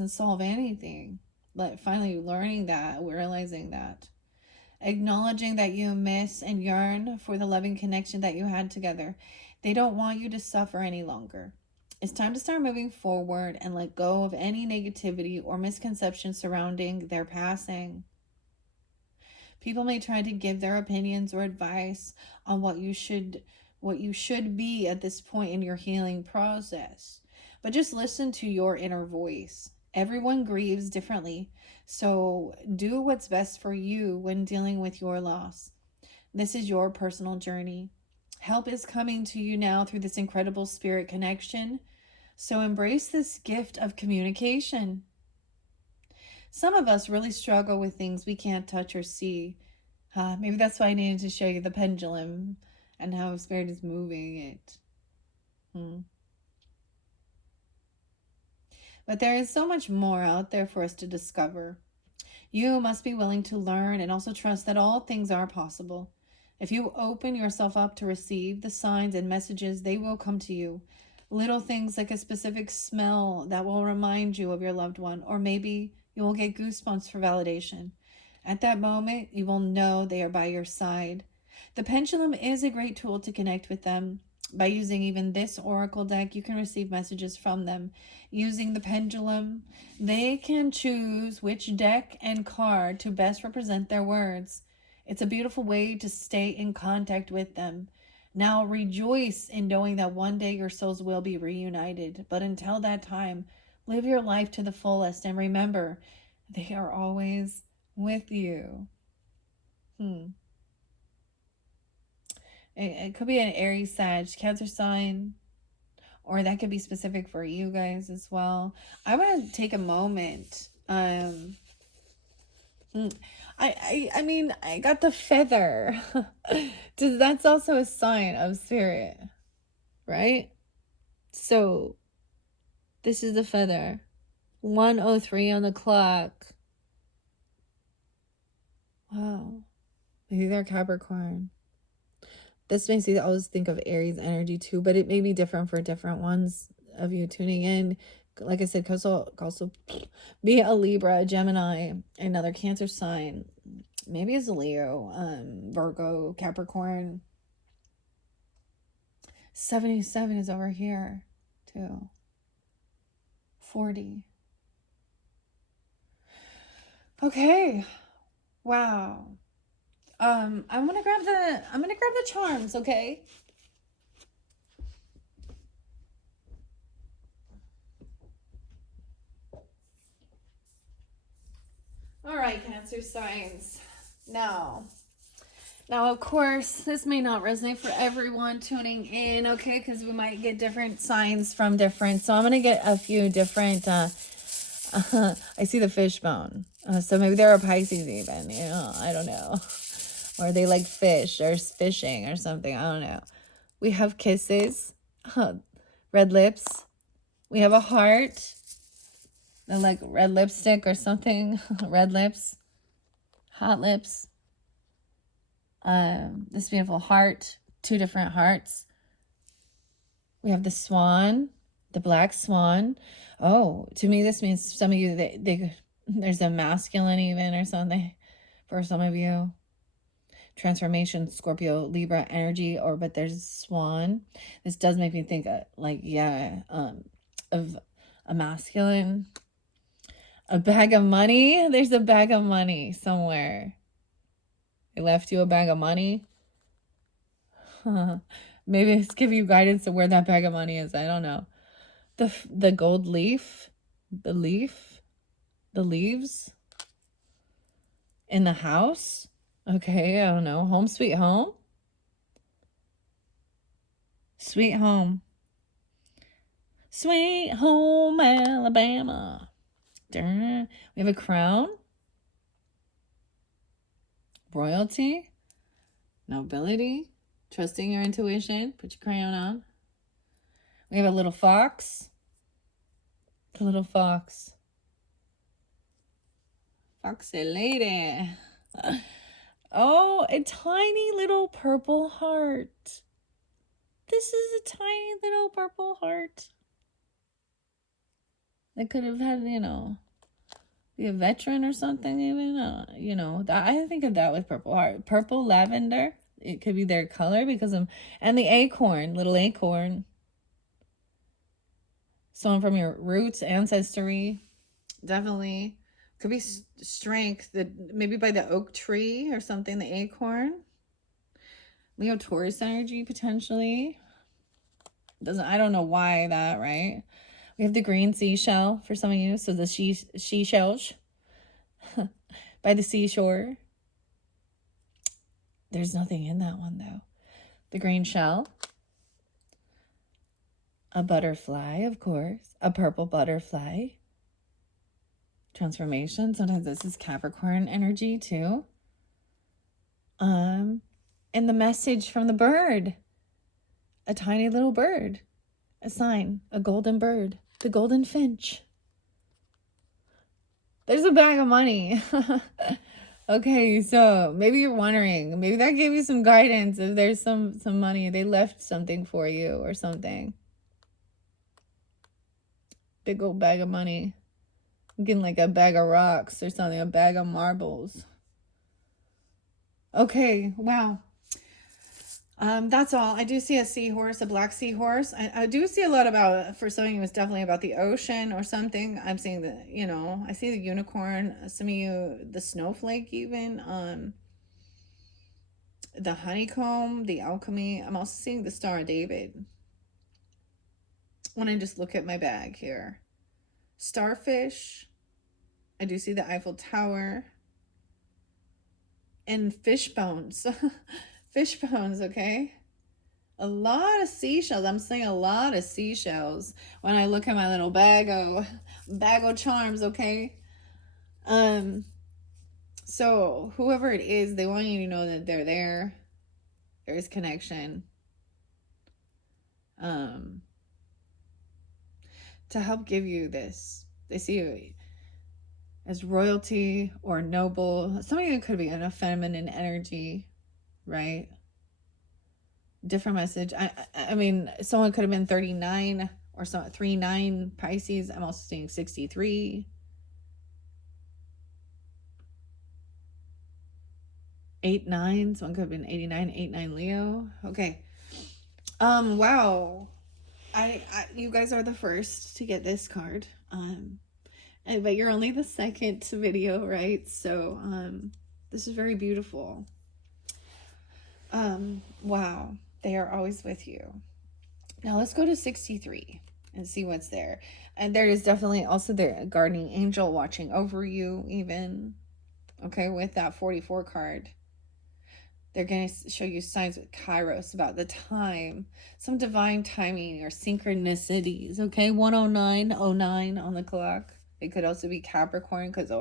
solve anything. Like finally learning that, realizing that. Acknowledging that you miss and yearn for the loving connection that you had together. They don't want you to suffer any longer. It's time to start moving forward and let go of any negativity or misconceptions surrounding their passing. People may try to give their opinions or advice on what you should be at this point in your healing process. But just listen to your inner voice. Everyone grieves differently, so do what's best for you when dealing with your loss. This is your personal journey. Help is coming to you now through this incredible spirit connection. So embrace this gift of communication. Some of us really struggle with things we can't touch or see. Maybe that's why I needed to show you the pendulum and how spirit is moving it. But there is so much more out there for us to discover. You must be willing to learn and also trust that all things are possible. If you open yourself up to receive the signs and messages, they will come to you. Little things like a specific smell that will remind you of your loved one, or maybe you will get goosebumps for validation. At that moment, you will know they are by your side. The pendulum is a great tool to connect with them. By using even this oracle deck, you can receive messages from them. Using the pendulum, they can choose which deck and card to best represent their words. It's a beautiful way to stay in contact with them. Now rejoice in knowing that one day your souls will be reunited. But until that time, live your life to the fullest and remember, they are always with you. It could be an Aries, Sag, Cancer sign, or that could be specific for you guys as well. I want to take a moment. I mean, I got the feather. That's also a sign of spirit, right? So, this is the feather. 1:03 on the clock. Wow. Maybe they're Capricorn. This makes me always think of Aries energy too, but it may be different for different ones of you tuning in. Like I said, could also be a Libra, a Gemini, another Cancer sign. Maybe it's a Leo, Virgo, Capricorn. 77 is over here too. 40. Okay. Wow. I'm gonna grab the charms, okay? All right, Cancer signs. Now, of course, this may not resonate for everyone tuning in, okay? Because we might get different signs from different. So I'm gonna get a few different. I see the fishbone. So maybe they're a Pisces even. You know, I don't know. Or they like fish or fishing or something. I don't know. We have kisses, red lips. We have a heart, like red lipstick or something. Red lips, hot lips. This beautiful heart, 2 different hearts. We have the swan, the black swan. Oh, to me, this means some of you, there's a masculine even or something for some of you. transformation, Scorpio, Libra energy, or but there's a swan. This does make me think of a masculine, a bag of money. There's a bag of money somewhere. They left you a bag of money. Maybe it's give you guidance to where that bag of money is. I don't know. The gold leaf, the leaves in the house. Okay, I don't know. Home sweet home. Sweet home. Sweet home Alabama. We have a crown. Royalty. Nobility. Trusting your intuition. Put your crayon on. We have a little fox. The little fox. Foxy lady. Oh, a tiny little purple heart. This is a tiny little purple heart. That could have had, be a veteran or something even. I think of that with purple heart. Purple lavender. It could be their color because of, and the acorn, little acorn. Someone from your roots, ancestry. Definitely. Could be strength, maybe by the oak tree or something, the acorn. Leo Taurus energy, potentially. I don't know why that, right? We have the green seashell for some of you. So the seashells by the seashore. There's nothing in that one, though. The green shell. A butterfly, of course. A purple butterfly. Transformation. Sometimes this is Capricorn energy, too. And the message from the bird. A tiny little bird. A sign. A golden bird. The golden finch. There's a bag of money. Okay, so maybe you're wondering, maybe that gave you some guidance if there's some money. They left something for you or something. Big old bag of money. I'm getting like a bag of rocks or something, a bag of marbles. Okay, wow. That's all. I do see a seahorse, a black seahorse. I do see a lot about, for some of you, it's definitely about the ocean or something. I'm seeing I see the unicorn. Some of you, the snowflake even. The honeycomb, the alchemy. I'm also seeing the Star of David. When I just look at my bag here. Starfish. I do see the Eiffel Tower. And fish bones. Fish bones, okay? A lot of seashells. I'm seeing a lot of seashells when I look at my little bag of charms, okay? So whoever it is, they want you to know that they're there. There is connection. To help give you this. They see you as royalty or noble. Some of you could be in a feminine energy, right? Different message. I mean, someone could have been 39 or so, 39 Pisces. I'm also seeing 63. 89. Someone could have been 89, 89 Leo. Okay. Wow. You guys are the first to get this card. But you're only the second video, right? So, this is very beautiful. Wow. They are always with you. Now let's go to 63 and see what's there. And there is definitely also there a guardian angel watching over you even. Okay, with that 44 card. They're going to show you signs with Kairos about the time. Some divine timing or synchronicities. Okay, 109:09 on the clock. It could also be Capricorn because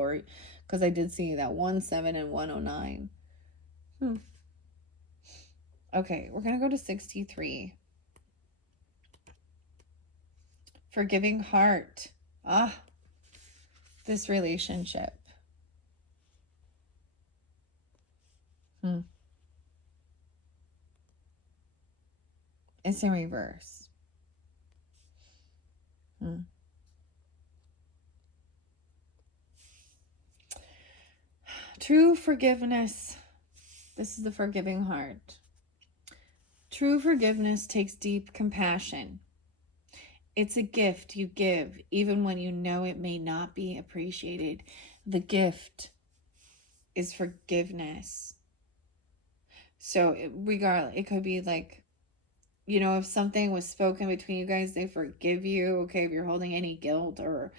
I did see that 17 and 109. Okay, we're going to go to 63. Forgiving heart. This relationship. It's in reverse. True forgiveness. This is the forgiving heart. True forgiveness takes deep compassion. It's a gift you give even when you know it may not be appreciated. The gift is forgiveness. So regardless, it could be like, if something was spoken between you guys, they forgive you. Okay, if you're holding any guilt or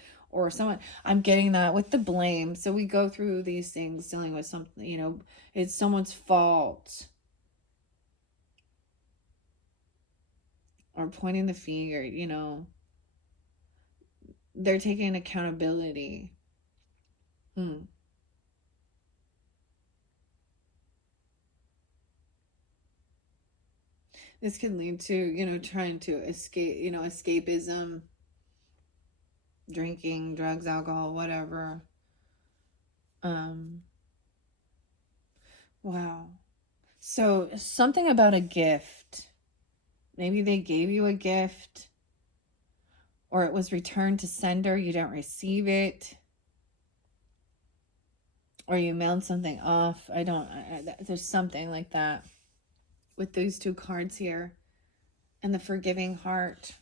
someone, I'm getting that with the blame. So we go through these things dealing with something, it's someone's fault. Or pointing the finger, they're taking accountability. This can lead to, trying to escape, escapism, drinking, drugs, alcohol, whatever. Wow. So something about a gift. Maybe they gave you a gift, or it was returned to sender, you don't receive it, or you mailed something off. There's something like that with those two cards here. And the forgiving heart.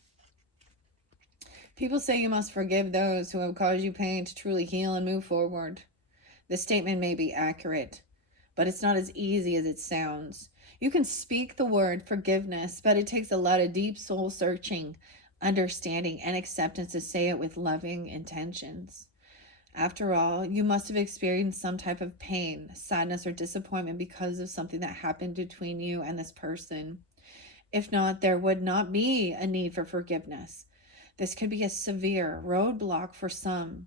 People say you must forgive those who have caused you pain to truly heal and move forward. This statement may be accurate, but it's not as easy as it sounds. You can speak the word forgiveness, but it takes a lot of deep soul searching, understanding, and acceptance to say it with loving intentions. After all, you must have experienced some type of pain, sadness, or disappointment because of something that happened between you and this person. If not, there would not be a need for forgiveness. This could be a severe roadblock for some.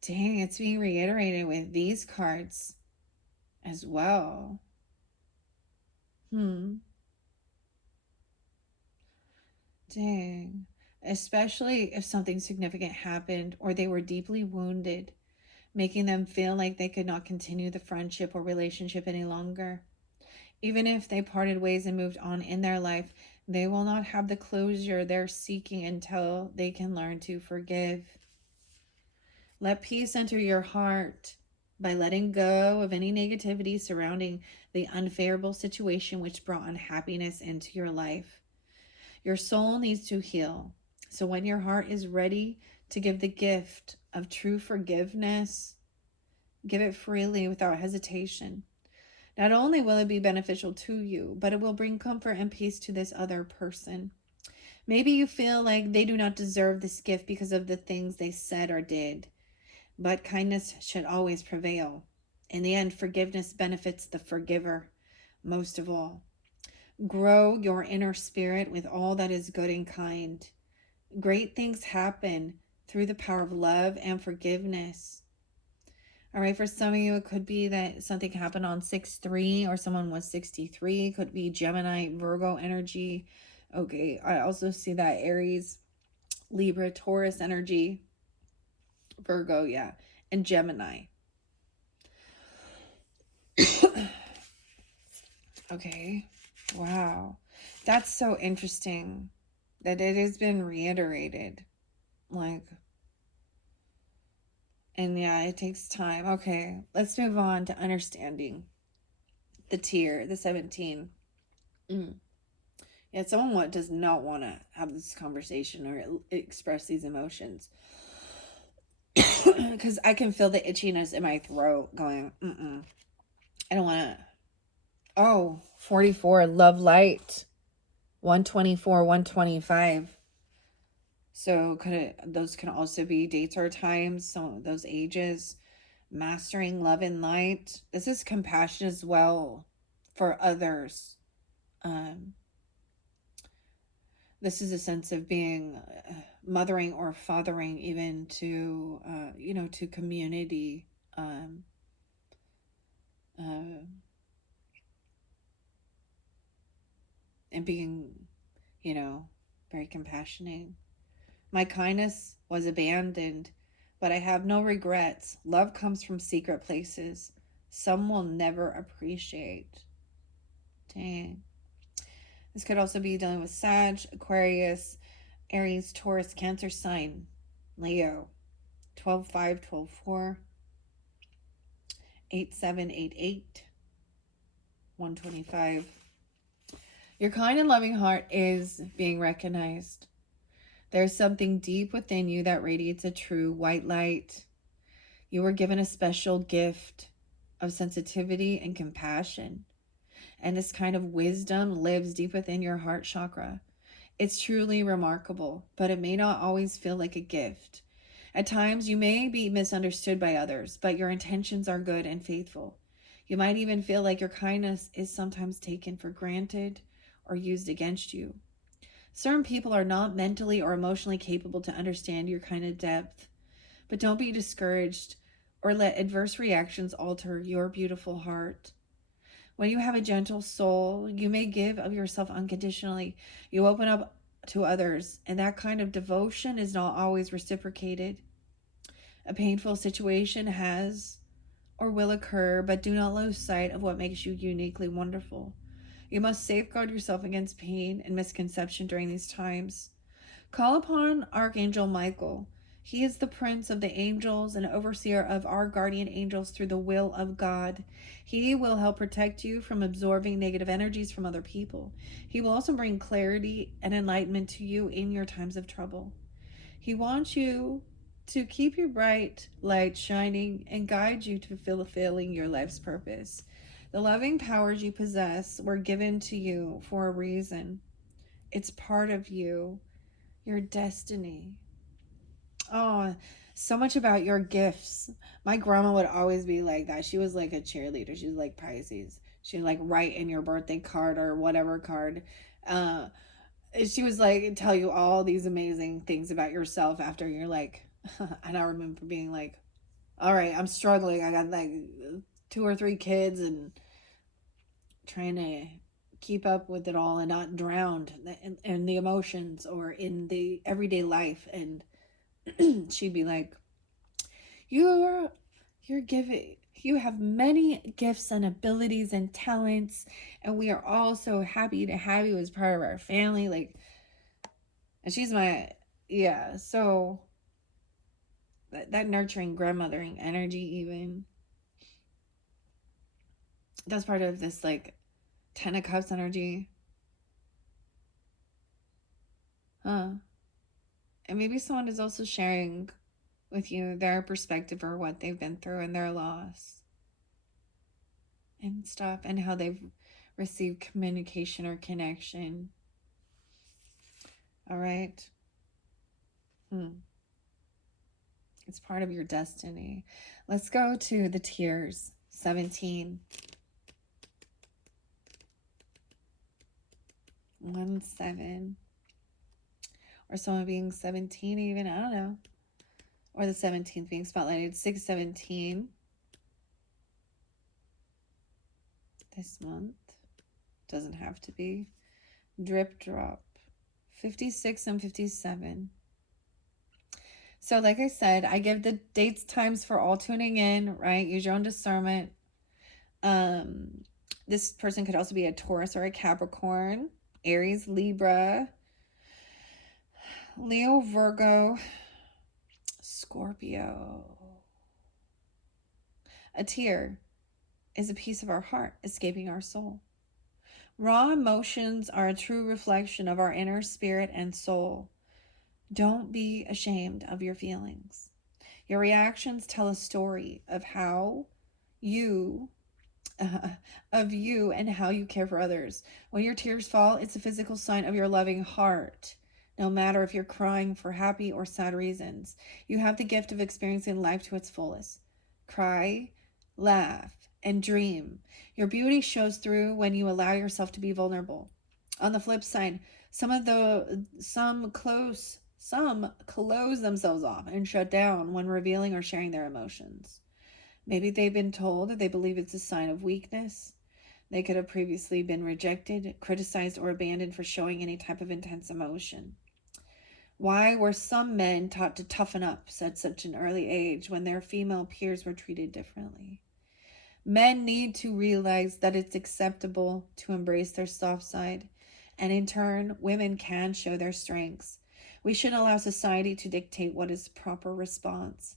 Dang, it's being reiterated with these cards as well. Dang. Especially if something significant happened or they were deeply wounded, making them feel like they could not continue the friendship or relationship any longer. Even if they parted ways and moved on in their life, they will not have the closure they're seeking until they can learn to forgive. Let peace enter your heart by letting go of any negativity surrounding the unfavorable situation which brought unhappiness into your life. Your soul needs to heal. So when your heart is ready to give the gift of true forgiveness, give it freely without hesitation. Not only will it be beneficial to you, but it will bring comfort and peace to this other person. Maybe you feel like they do not deserve this gift because of the things they said or did, but kindness should always prevail. In the end, forgiveness benefits the forgiver most of all. Grow your inner spirit with all that is good and kind. Great things happen through the power of love and forgiveness. All right, for some of you, it could be that something happened on 6/3 or someone was 63. Could be Gemini, Virgo energy. Okay, I also see that Aries, Libra, Taurus energy. Virgo, yeah, and Gemini. Okay, wow. That's so interesting that it has been reiterated. And yeah, it takes time. Okay, let's move on to understanding the tier, the 17. Yeah, someone does not want to have this conversation or express these emotions. Because I can feel the itchiness in my throat going, I don't want to. Oh, 44, love light. 124, 125. So those can also be dates or times, some of those ages. Mastering love and light. This is compassion as well for others. This is a sense of being mothering or fathering even to, to community. And being, very compassionate. My kindness was abandoned, but I have no regrets. Love comes from secret places. Some will never appreciate. Dang. This could also be dealing with Sag, Aquarius, Aries, Taurus, Cancer sign, Leo. 12/5, 12/4, 8/7, 8/8. 125. Your kind and loving heart is being recognized. There's something deep within you that radiates a true white light. You were given a special gift of sensitivity and compassion. And this kind of wisdom lives deep within your heart chakra. It's truly remarkable, but it may not always feel like a gift. At times, you may be misunderstood by others, but your intentions are good and faithful. You might even feel like your kindness is sometimes taken for granted or used against you. Certain people are not mentally or emotionally capable to understand your kind of depth, but don't be discouraged or let adverse reactions alter your beautiful heart. When you have a gentle soul, you may give of yourself unconditionally. You open up to others, and that kind of devotion is not always reciprocated. A painful situation has or will occur, but do not lose sight of what makes you uniquely wonderful. You must safeguard yourself against pain and misconception during these times. Call upon Archangel Michael. He is the prince of the angels and overseer of our guardian angels through the will of God. He will help protect you from absorbing negative energies from other people. He will also bring clarity and enlightenment to you in your times of trouble. He wants you to keep your bright light shining and guide you to fulfilling your life's purpose. The loving powers you possess were given to you for a reason. It's part of you, your destiny. Oh, so much about your gifts. My grandma would always be like that. She was like a cheerleader. She was like Pisces. She'd like write in your birthday card or whatever card. Uh, she was like tell you all these amazing things about yourself after you're like, and I remember being like, all right, I'm struggling. I got like 2 or 3 kids and trying to keep up with it all and not drowned in the emotions or in the everyday life. And she'd be like, you're giving, you have many gifts and abilities and talents, and we are all so happy to have you as part of our family. Like, and she's my, yeah, so that nurturing grandmothering energy, even that's part of this like 10 of Cups energy. Huh. And maybe someone is also sharing with you their perspective or what they've been through and their loss and stuff, and how they've received communication or connection. All right. It's part of your destiny. Let's go to the tears. 17. 1, 7. Or someone being 17 even. I don't know. Or the 17th being spotlighted. 6/17. This month. Doesn't have to be. Drip drop. 56 and 57. So like I said, I give the dates, times for all tuning in, right? Use your own discernment. This person could also be a Taurus or a Capricorn, Aries, Libra, Leo, Virgo, Scorpio. A tear is a piece of our heart escaping our soul. Raw emotions are a true reflection of our inner spirit and soul. Don't be ashamed of your feelings. Your reactions tell a story of how you of you and how you care for others. When your tears fall, it's a physical sign of your loving heart. No matter if you're crying for happy or sad reasons, you have the gift of experiencing life to its fullest. Cry, laugh, and dream. Your beauty shows through when you allow yourself to be vulnerable. On the flip side, some close themselves off and shut down when revealing or sharing their emotions. Maybe they've been told that they believe it's a sign of weakness. They could have previously been rejected, criticized, or abandoned for showing any type of intense emotion. Why were some men taught to toughen up at such an early age when their female peers were treated differently? Men need to realize that it's acceptable to embrace their soft side, and in turn, women can show their strengths. We shouldn't allow society to dictate what is the proper response.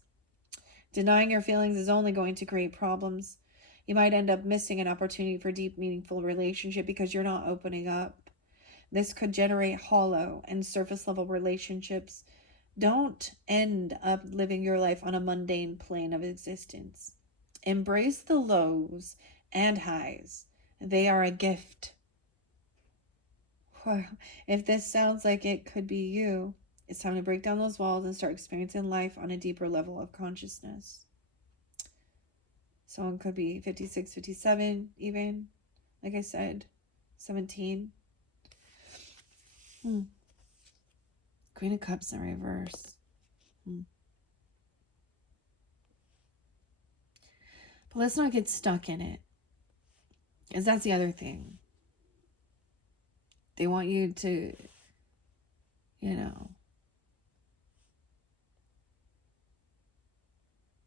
Denying your feelings is only going to create problems. You might end up missing an opportunity for deep, meaningful relationship because you're not opening up. This could generate hollow and surface level relationships. Don't end up living your life on a mundane plane of existence. Embrace the lows and highs. They are a gift. If this sounds like it could be you, it's time to break down those walls and start experiencing life on a deeper level of consciousness. Someone could be 56, 57, even. Like I said, 17. Queen of Cups in reverse. But let's not get stuck in it. Because that's the other thing. They want you to,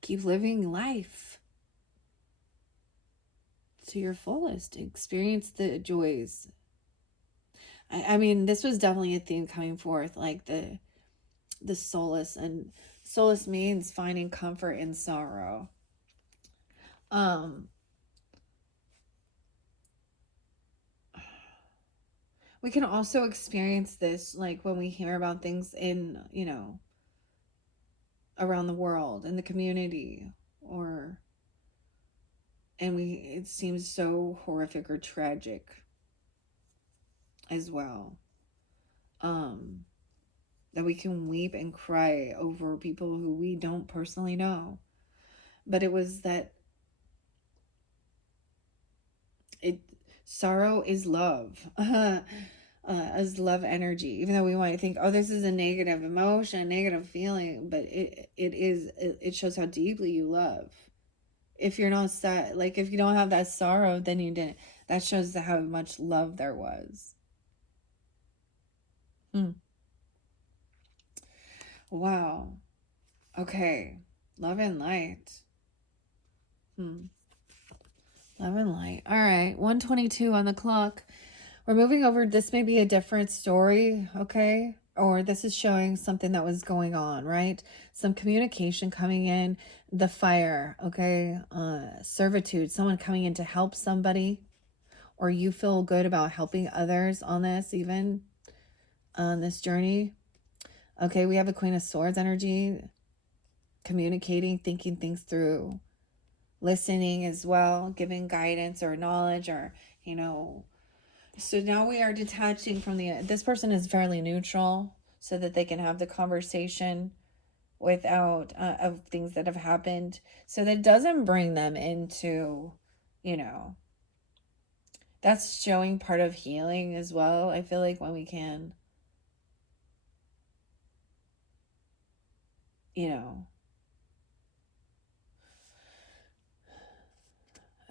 keep living life to your fullest. Experience the joys. I mean, this was definitely a theme coming forth, like the solace. And solace means finding comfort in sorrow. We can also experience this like when we hear about things in, around the world, in the community, and it seems so horrific or tragic as well. That we can weep and cry over people who we don't personally know. But it was that sorrow is love. As love energy, even though we might think, oh, this is a negative emotion, negative feeling, but it shows how deeply you love. If you're not sad, like if you don't have that sorrow, then you didn't. That shows how much love there was. Wow. Okay. Love and light. Love and light. All right. 1:22 on the clock. We're moving over. This may be a different story, okay? Or this is showing something that was going on, right? Some communication coming in, the fire, okay? Servitude, someone coming in to help somebody, or you feel good about helping others on this, even on this journey. Okay, we have a Queen of Swords energy, communicating, thinking things through, listening as well, giving guidance or knowledge, or, so now we are detaching from this person is fairly neutral so that they can have the conversation without of things that have happened, so that doesn't bring them into, that's showing part of healing as well. I feel like when we can,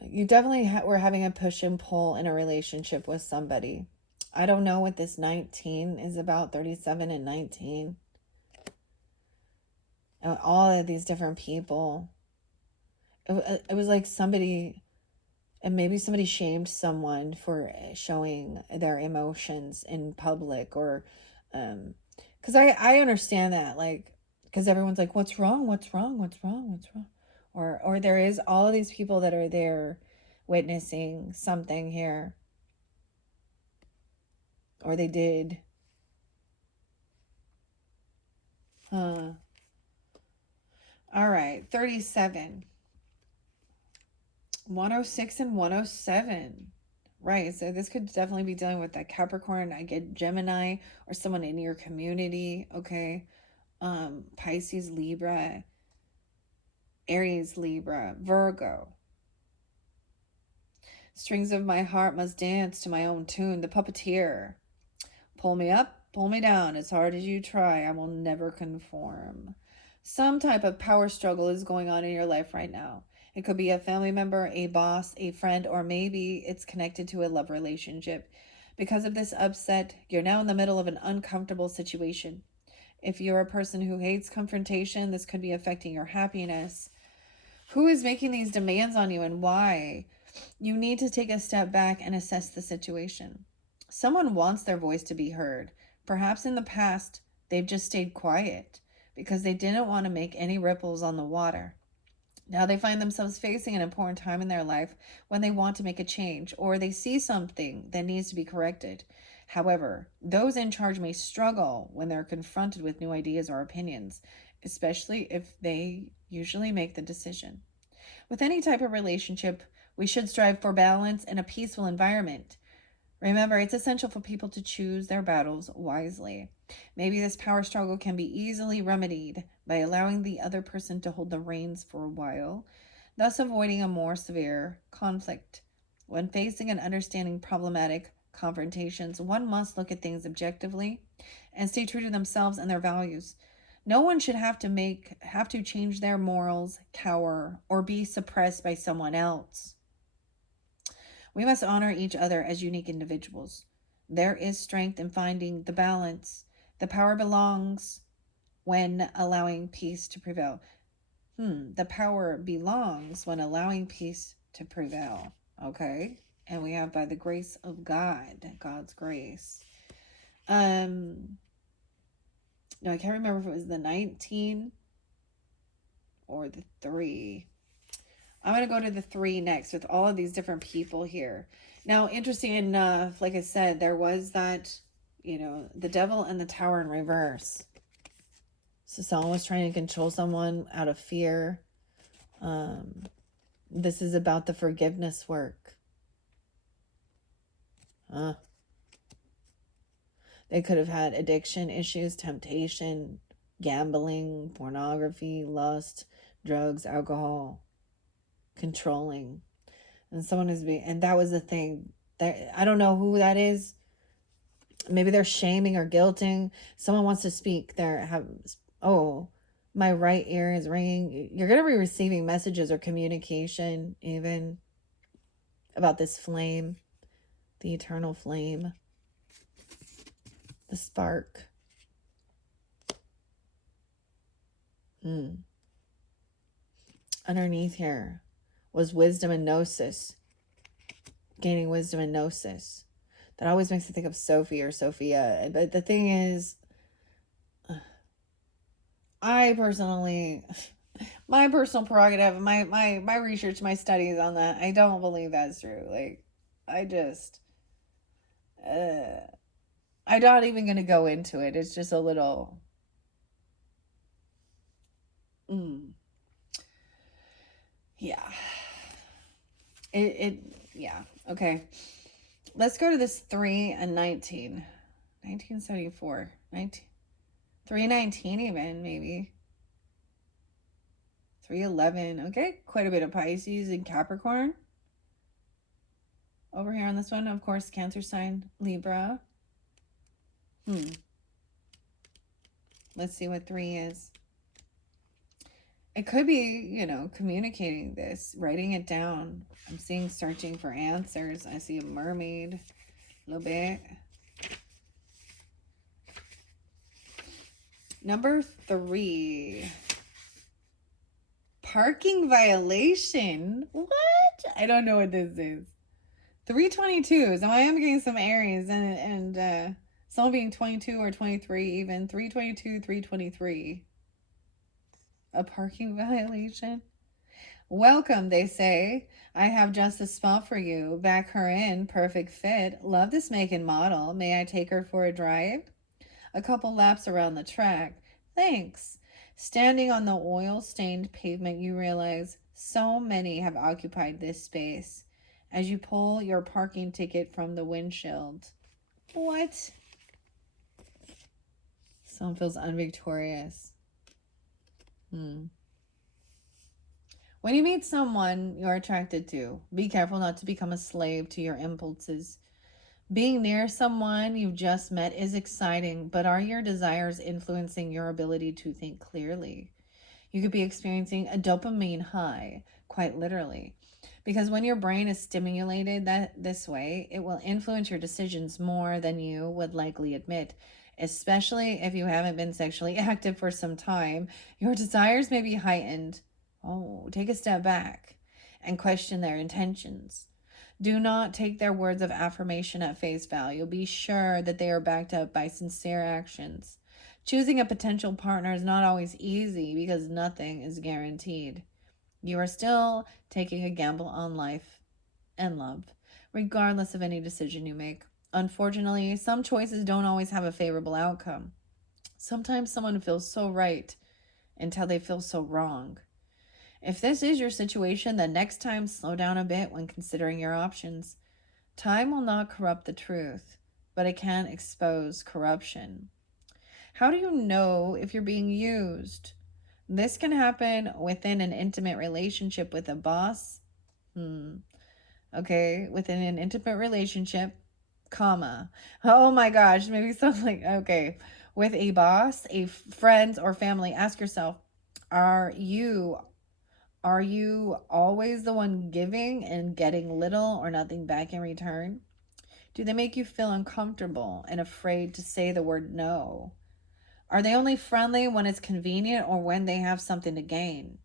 you definitely were having a push and pull in a relationship with somebody. I don't know what this 19 is about, 37 and 19. All of these different people. It was like somebody, and maybe somebody shamed someone for showing their emotions in public, or because I understand that, like, because everyone's like, what's wrong, what's wrong, what's wrong, what's wrong, or there is all of these people that are there witnessing something here, or they did. All right, 37, 106 and 107. Right, so this could definitely be dealing with that Capricorn. I get Gemini or someone in your community, okay? Pisces, Libra, Aries, Libra, Virgo. Strings of my heart must dance to my own tune. The puppeteer. Pull me up, pull me down. As hard as you try, I will never conform. Some type of power struggle is going on in your life right now. It could be a family member, a boss, a friend, or maybe it's connected to a love relationship. Because of this upset, you're now in the middle of an uncomfortable situation. If you're a person who hates confrontation, this could be affecting your happiness. Who is making these demands on you and why? You need to take a step back and assess the situation. Someone wants their voice to be heard. Perhaps in the past, they've just stayed quiet because they didn't want to make any ripples on the water. Now they find themselves facing an important time in their life when they want to make a change or they see something that needs to be corrected. However, those in charge may struggle when they're confronted with new ideas or opinions, especially if they usually make the decision. With any type of relationship, we should strive for balance and a peaceful environment. Remember, it's essential for people to choose their battles wisely. Maybe this power struggle can be easily remedied by allowing the other person to hold the reins for a while, thus avoiding a more severe conflict. When facing and understanding problematic confrontations, one must look at things objectively and stay true to themselves and their values. No one should have to change their morals, cower, or be suppressed by someone else. We must honor each other as unique individuals. There is strength in finding the balance. The power belongs when allowing peace to prevail. The power belongs when allowing peace to prevail. Okay? And we have by the grace of God, God's grace. No, I can't remember if it was the 19 or the 3. I'm going to go to the 3 next with all of these different people here. Now, interesting enough, like I said, there was that, the devil and the tower in reverse. So someone was trying to control someone out of fear. This is about the forgiveness work. They could have had addiction issues, temptation, gambling, pornography, lust, drugs, alcohol, controlling. And someone is being, and that was the thing. That I don't know who that is. Maybe they're shaming or guilting. Someone wants to speak. My right ear is ringing. You're going to be receiving messages or communication even about this flame, the eternal flame, the spark. Underneath here was wisdom and gnosis. Gaining wisdom and gnosis. That always makes me think of Sophie or Sophia. But the thing is, I personally, my personal prerogative, my research, my studies on that, I don't believe that's true. Like, I'm not even going to go into it. It's just a little, yeah. Yeah. Okay. Let's go to this 3 and 19. 1974. 319 even, maybe. 311. Okay. Quite a bit of Pisces and Capricorn. Over here on this one, of course, Cancer sign, Libra. Let's see what 3 is. It could be, communicating this, writing it down. I'm seeing searching for answers. I see a mermaid a little bit. Number 3. Parking violation. What? I don't know what this is. 322. So I am getting some Aries and someone being 22 or 23 even. 322, 323. A parking violation. Welcome, they say. I have just a spot for you. Back her in. Perfect fit. Love this make and model. May I take her for a drive? A couple laps around the track. Thanks. Standing on the oil-stained pavement, you realize so many have occupied this space. As you pull your parking ticket from the windshield. What? Someone feels unvictorious. When you meet someone you're attracted to, be careful not to become a slave to your impulses. Being near someone you've just met is exciting, but are your desires influencing your ability to think clearly? You could be experiencing a dopamine high, quite literally, because when your brain is stimulated this way, it will influence your decisions more than you would likely admit. Especially if you haven't been sexually active for some time, your desires may be heightened. Take a step back and question their intentions. Do not take their words of affirmation at face value. Be sure that they are backed up by sincere actions. Choosing a potential partner is not always easy because nothing is guaranteed. You are still taking a gamble on life and love, regardless of any decision you make. Unfortunately, some choices don't always have a favorable outcome. Sometimes someone feels so right until they feel so wrong. If this is your situation, then next time slow down a bit when considering your options. Time will not corrupt the truth, but it can expose corruption. How do you know if you're being used? This can happen within an intimate relationship with a boss. Okay, within an intimate relationship, comma. Oh my gosh, maybe something. Okay, with a boss, a friends or family, ask yourself, are you are you always the one giving and getting little or nothing back in return? Do they make you feel uncomfortable and afraid to say the word no? Are they only friendly when it's convenient or when they have something to gain?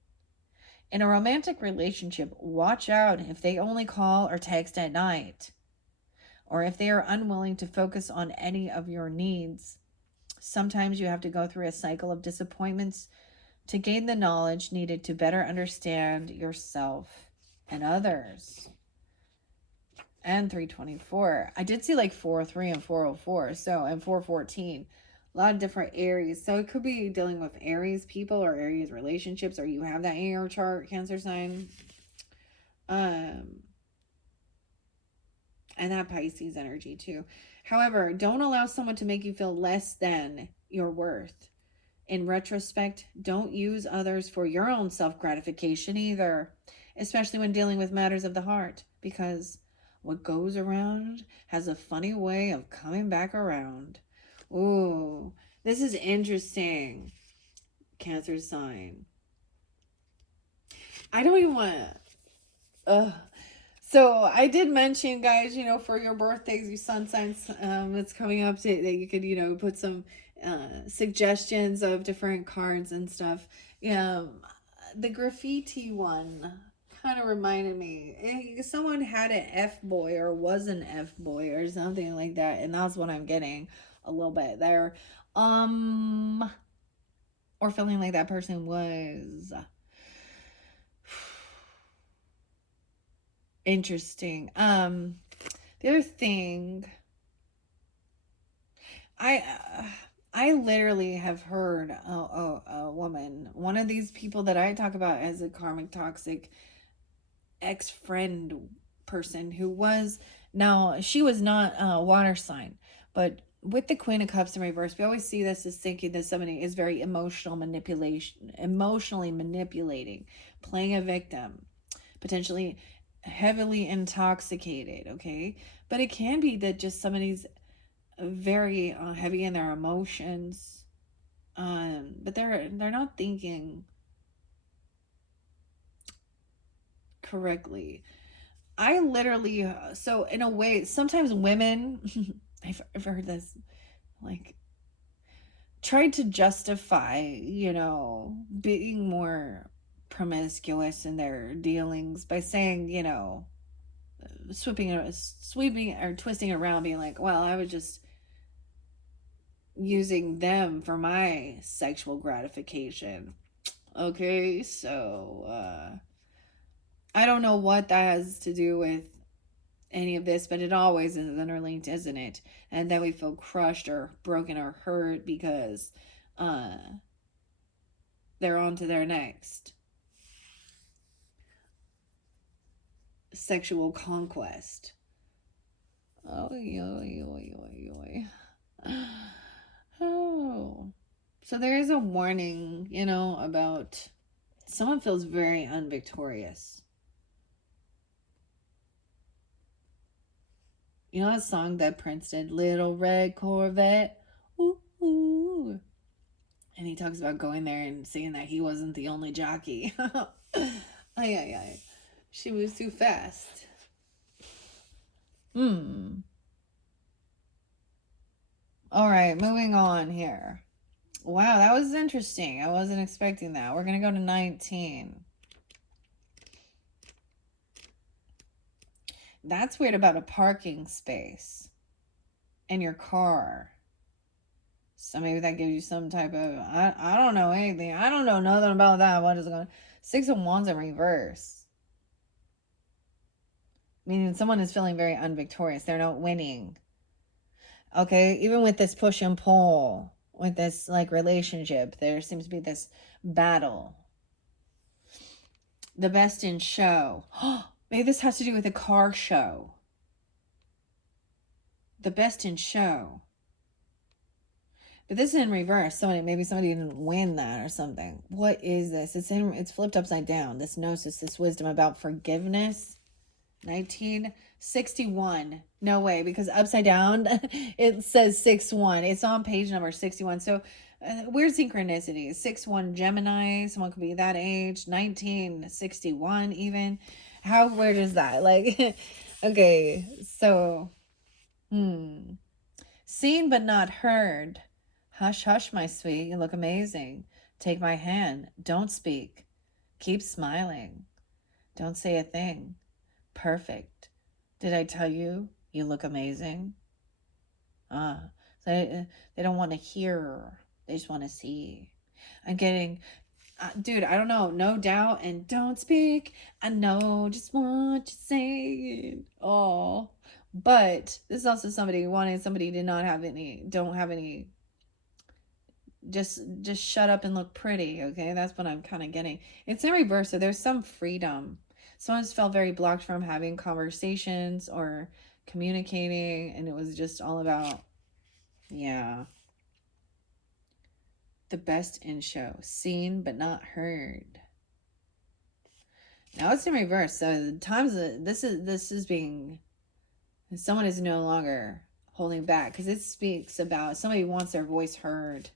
In a romantic relationship, watch out if they only call or text at night, or if they are unwilling to focus on any of your needs. Sometimes you have to go through a cycle of disappointments to gain the knowledge needed to better understand yourself and others. And 324. I did see like 403 and 404, so, and 414. A lot of different Aries. So it could be dealing with Aries people or Aries relationships, or you have that in your chart, Cancer sign. And that Pisces energy too. However, don't allow someone to make you feel less than your worth. In retrospect, don't use others for your own self-gratification either, especially when dealing with matters of the heart, because what goes around has a funny way of coming back around. Ooh, this is interesting, Cancer sign. I don't even want to... So I did mention, guys, for your birthdays, your sun signs, that's coming up, that you could, put some suggestions of different cards and stuff. The graffiti one kind of reminded me. Someone had an F boy or was an F boy or something like that, and that's what I'm getting a little bit there. Or feeling like that person was interesting. The other thing, I literally have heard a woman, one of these people that I talk about as a karmic toxic ex-friend person who was, now she was not a water sign, but with the Queen of Cups in reverse, we always see this as thinking that somebody is very emotionally manipulating, playing a victim, potentially heavily intoxicated, okay? But it can be that just somebody's very heavy in their emotions, but they're not thinking correctly. I literally, so in a way, sometimes women, I've heard this, like, tried to justify, being more promiscuous in their dealings by saying, sweeping or twisting around, being like, well, I was just using them for my sexual gratification. Okay, so I don't know what that has to do with any of this, but it always is interlinked, isn't it? And then we feel crushed or broken or hurt because they're on to their next sexual conquest. Oh, oh. So there is a warning, about someone feels very unvictorious. You know that song that Prince did, Little Red Corvette? Ooh, ooh. And he talks about going there and saying that he wasn't the only jockey. Ay. She moves too fast. All right, moving on here. Wow, that was interesting. I wasn't expecting that. We're going to go to 19. That's weird about a parking space in your car. So maybe that gives you some type of, I don't know anything. I don't know nothing about that. What is going on? Six of Wands in reverse. Meaning someone is feeling very unvictorious. They're not winning. Okay, even with this push and pull, with this like relationship, there seems to be this battle. The best in show. Maybe this has to do with a car show. The best in show. But this is in reverse. Maybe somebody didn't win that or something. What is this? It's flipped upside down. This gnosis, this wisdom about forgiveness. 1961. No way, because upside down it says 6-1. It's on page number 61. So weird synchronicity. 6-1 Gemini. Someone could be that age. 1961 even. How weird is that? Like, okay, so seen but not heard. Hush, hush, my sweet. You look amazing. Take my hand. Don't speak. Keep smiling. Don't say a thing. Perfect. Did I tell you you look amazing? They don't want to hear. They just want to see. I'm getting, dude, I don't know. No doubt and don't speak. I know just what you're saying. Oh, but this is also somebody wanting somebody to not have any, don't have any, just shut up and look pretty. Okay, that's what I'm kind of getting. It's in reverse, so there's some freedom. Someone's felt very blocked from having conversations or communicating, and it was just all about, yeah, the best in show, seen but not heard. Now it's in reverse, so the times this is being, someone is no longer holding back, because it speaks about somebody wants their voice heard.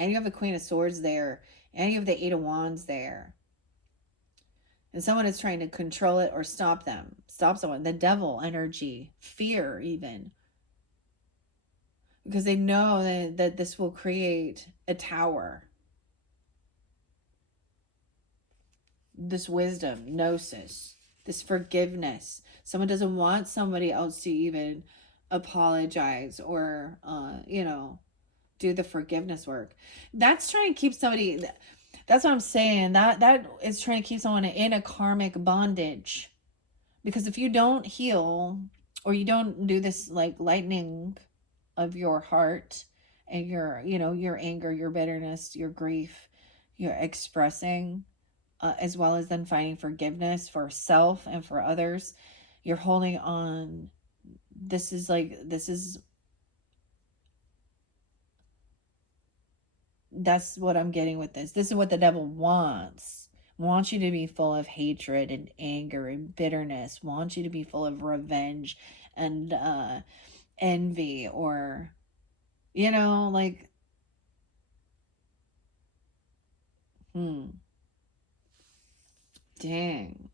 And you have the Queen of Swords there. And you have the Eight of Wands there. And someone is trying to control it or stop them. Stop someone. The devil energy. Fear even. Because they know that this will create a tower. This wisdom. Gnosis. This forgiveness. Someone doesn't want somebody else to even apologize or, do the forgiveness work. That's trying to keep somebody, that's what I'm saying, that is trying to keep someone in a karmic bondage. Because if you don't heal, or you don't do this like lightening of your heart and your anger, your bitterness, your grief, you're expressing, as well as then finding forgiveness for self and for others, you're holding on. This is that's what I'm getting with this. This is what the devil wants. Wants you to be full of hatred and anger and bitterness. Wants you to be full of revenge and envy, or, like, dang.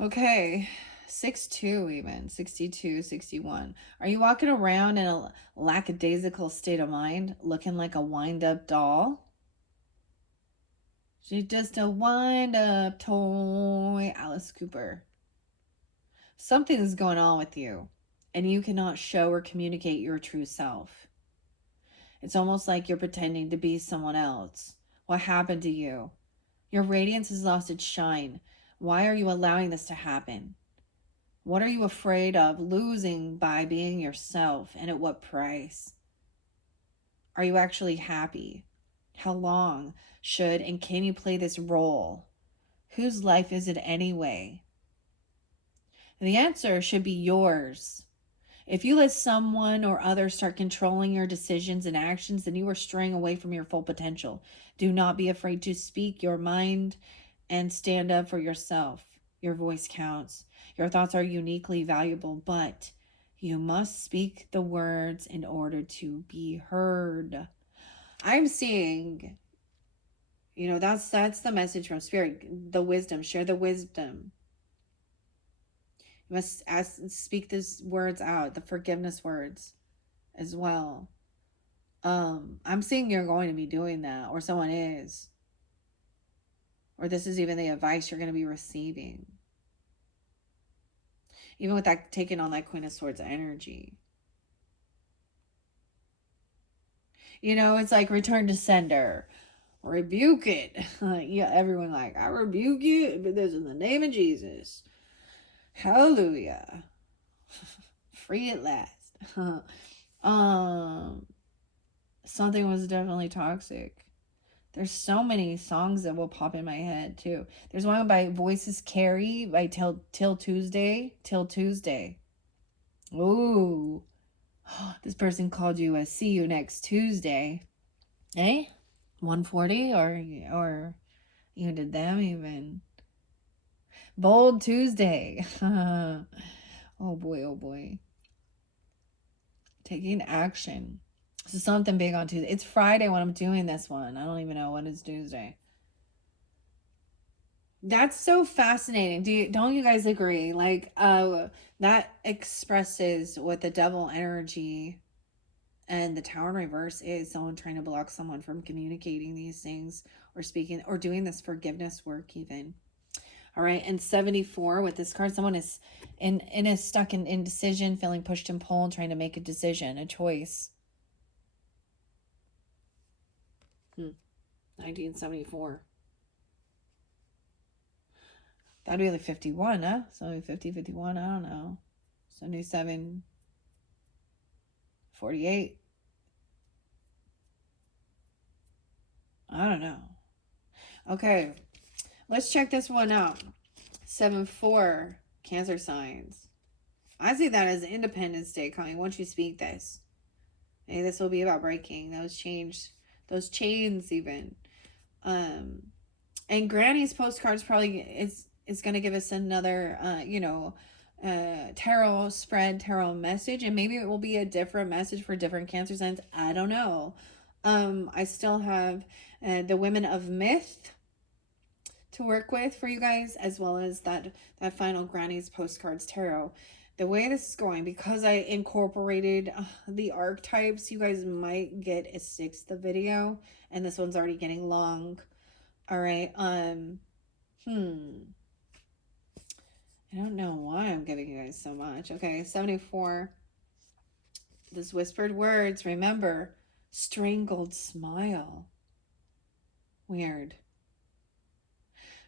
Okay. 6-2 even. 62, 61. Are you walking around in a lackadaisical state of mind, looking like a wind-up doll? She's just a wind-up toy. Alice Cooper. Something is going on with you, and you cannot show or communicate your true self. It's almost like you're pretending to be someone else. What happened to you? Your radiance has lost its shine. Why are you allowing this to happen? What are you afraid of losing by being yourself, and at what price? Are you actually happy? How long should and can you play this role? Whose life is it anyway? The answer should be yours. If you let someone or others start controlling your decisions and actions, then you are straying away from your full potential. Do not be afraid to speak your mind and stand up for yourself. Your voice counts. Your thoughts are uniquely valuable, but you must speak the words in order to be heard. I'm seeing, that's the message from Spirit. The wisdom. Share the wisdom. You must speak these words out, the forgiveness words as well. I'm seeing you're going to be doing that, or someone is. Or this is even the advice you're going to be receiving. Even with that, taking on that Queen of Swords energy. It's like return to sender. rebuke it. Yeah, everyone like, I rebuke you, but this in the name of Jesus. Hallelujah. Free at last. Something was definitely toxic. There's so many songs that will pop in my head too. There's one by Voices Carry by Till Tuesday. Till Tuesday. Ooh. This person called you a see you next Tuesday. Eh? 140 or you did them even. Bold Tuesday. Oh boy, oh boy. Taking action. So something big on Tuesday. It's Friday when I'm doing this one. I don't even know when it's Tuesday. That's so fascinating. Don't you guys agree? Like, that expresses what the devil energy and the Tower in reverse is someone trying to block someone from communicating these things or speaking or doing this forgiveness work even. All right. And 74 with this card, someone is stuck in indecision, feeling pushed and pulled, trying to make a decision, a choice. 1974. That'd be like 51, huh? So 50, 51, I don't know. 77, 48. I don't know. Okay. Let's check this one out. 7-4, Cancer signs. I see that as Independence Day coming once you speak this. Hey, this will be about breaking those chains even. And Granny's postcards probably is going to give us another, tarot message, and maybe it will be a different message for different Cancer signs. I don't know. I still have the Women of Myth to work with for you guys, as well as that final Granny's postcards tarot. The way this is going, because I incorporated the archetypes, you guys might get a 6th video, and this one's already getting long. All right. I don't know why I'm giving you guys so much. Okay, 74. Those whispered words, remember, strangled smile. Weird.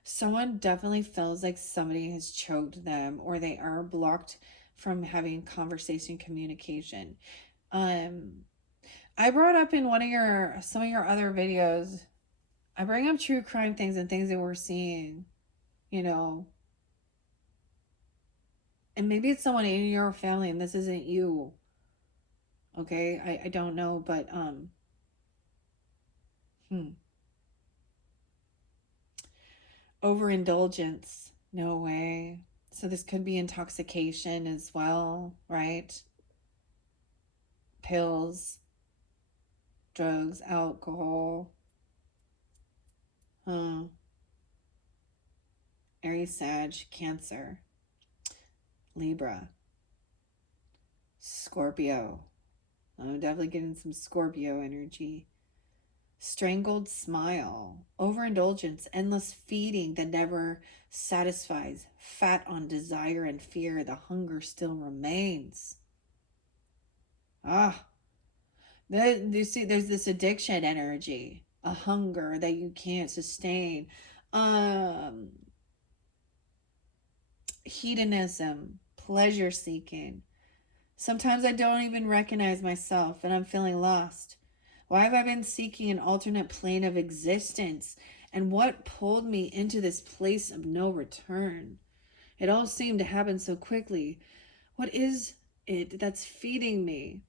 Someone definitely feels like somebody has choked them, or they are blocked from having conversation communication. I brought up in some of your other videos, I bring up true crime things and things that we're seeing, and maybe it's someone in your family and this isn't you. Okay, I don't know, but overindulgence, no way. So this could be intoxication as well, right? Pills, drugs, alcohol. Aries, Sag, Cancer, Libra, Scorpio. I'm definitely getting some Scorpio energy. Strangled smile, overindulgence, endless feeding that never satisfies, fat on desire and fear, the hunger still remains. You see, there's this addiction energy, a hunger that you can't sustain. Hedonism, pleasure seeking. Sometimes I don't even recognize myself and I'm feeling lost. Why have I been seeking an alternate plane of existence? And what pulled me into this place of no return? It all seemed to happen so quickly. What is it that's feeding me?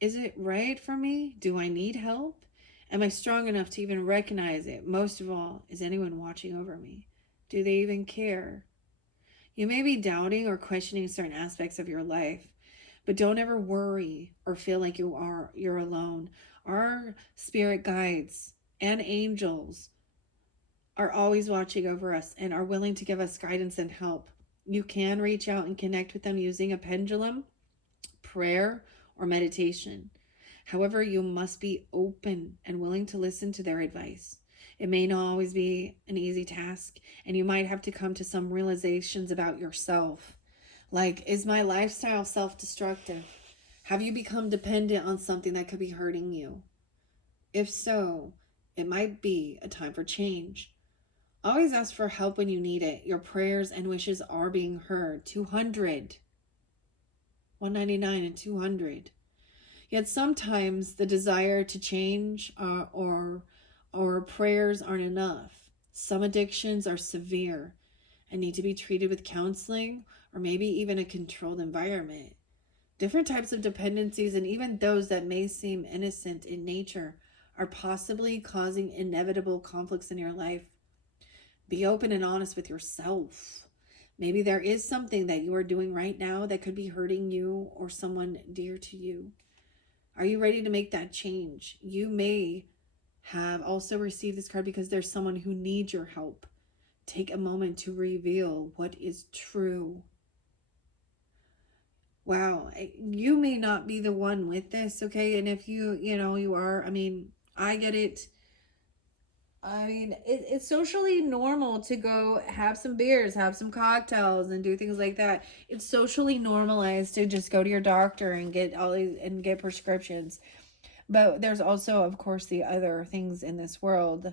Is it right for me? Do I need help? Am I strong enough to even recognize it? Most of all, is anyone watching over me? Do they even care? You may be doubting or questioning certain aspects of your life, but don't ever worry or feel like you're alone. Our spirit guides and angels are always watching over us and are willing to give us guidance and help. You can reach out and connect with them using a pendulum, prayer, or meditation. However, you must be open and willing to listen to their advice. It may not always be an easy task, and you might have to come to some realizations about yourself. Like, is my lifestyle self-destructive? Have you become dependent on something that could be hurting you? If so, It might be a time for change. Always ask for help when you need it. Your prayers and wishes are being heard. 200. 199 and 200. Yet sometimes the desire to change or prayers aren't enough. Some addictions are severe and need to be treated with counseling or maybe even a controlled environment. Different types of dependencies, and even those that may seem innocent in nature, are possibly causing inevitable conflicts in your life. Be open and honest with yourself. Maybe there is something that you are doing right now that could be hurting you or someone dear to you. Are you ready to make that change? You may have also received this card because there's someone who needs your help. Take a moment to reveal what is true. Wow, you may not be the one with this, okay? And if you are, I mean, I get it. I mean, it's socially normal to go have some beers, have some cocktails, and do things like that. It's socially normalized to just go to your doctor and get all these and get prescriptions. But there's also, of course, the other things in this world.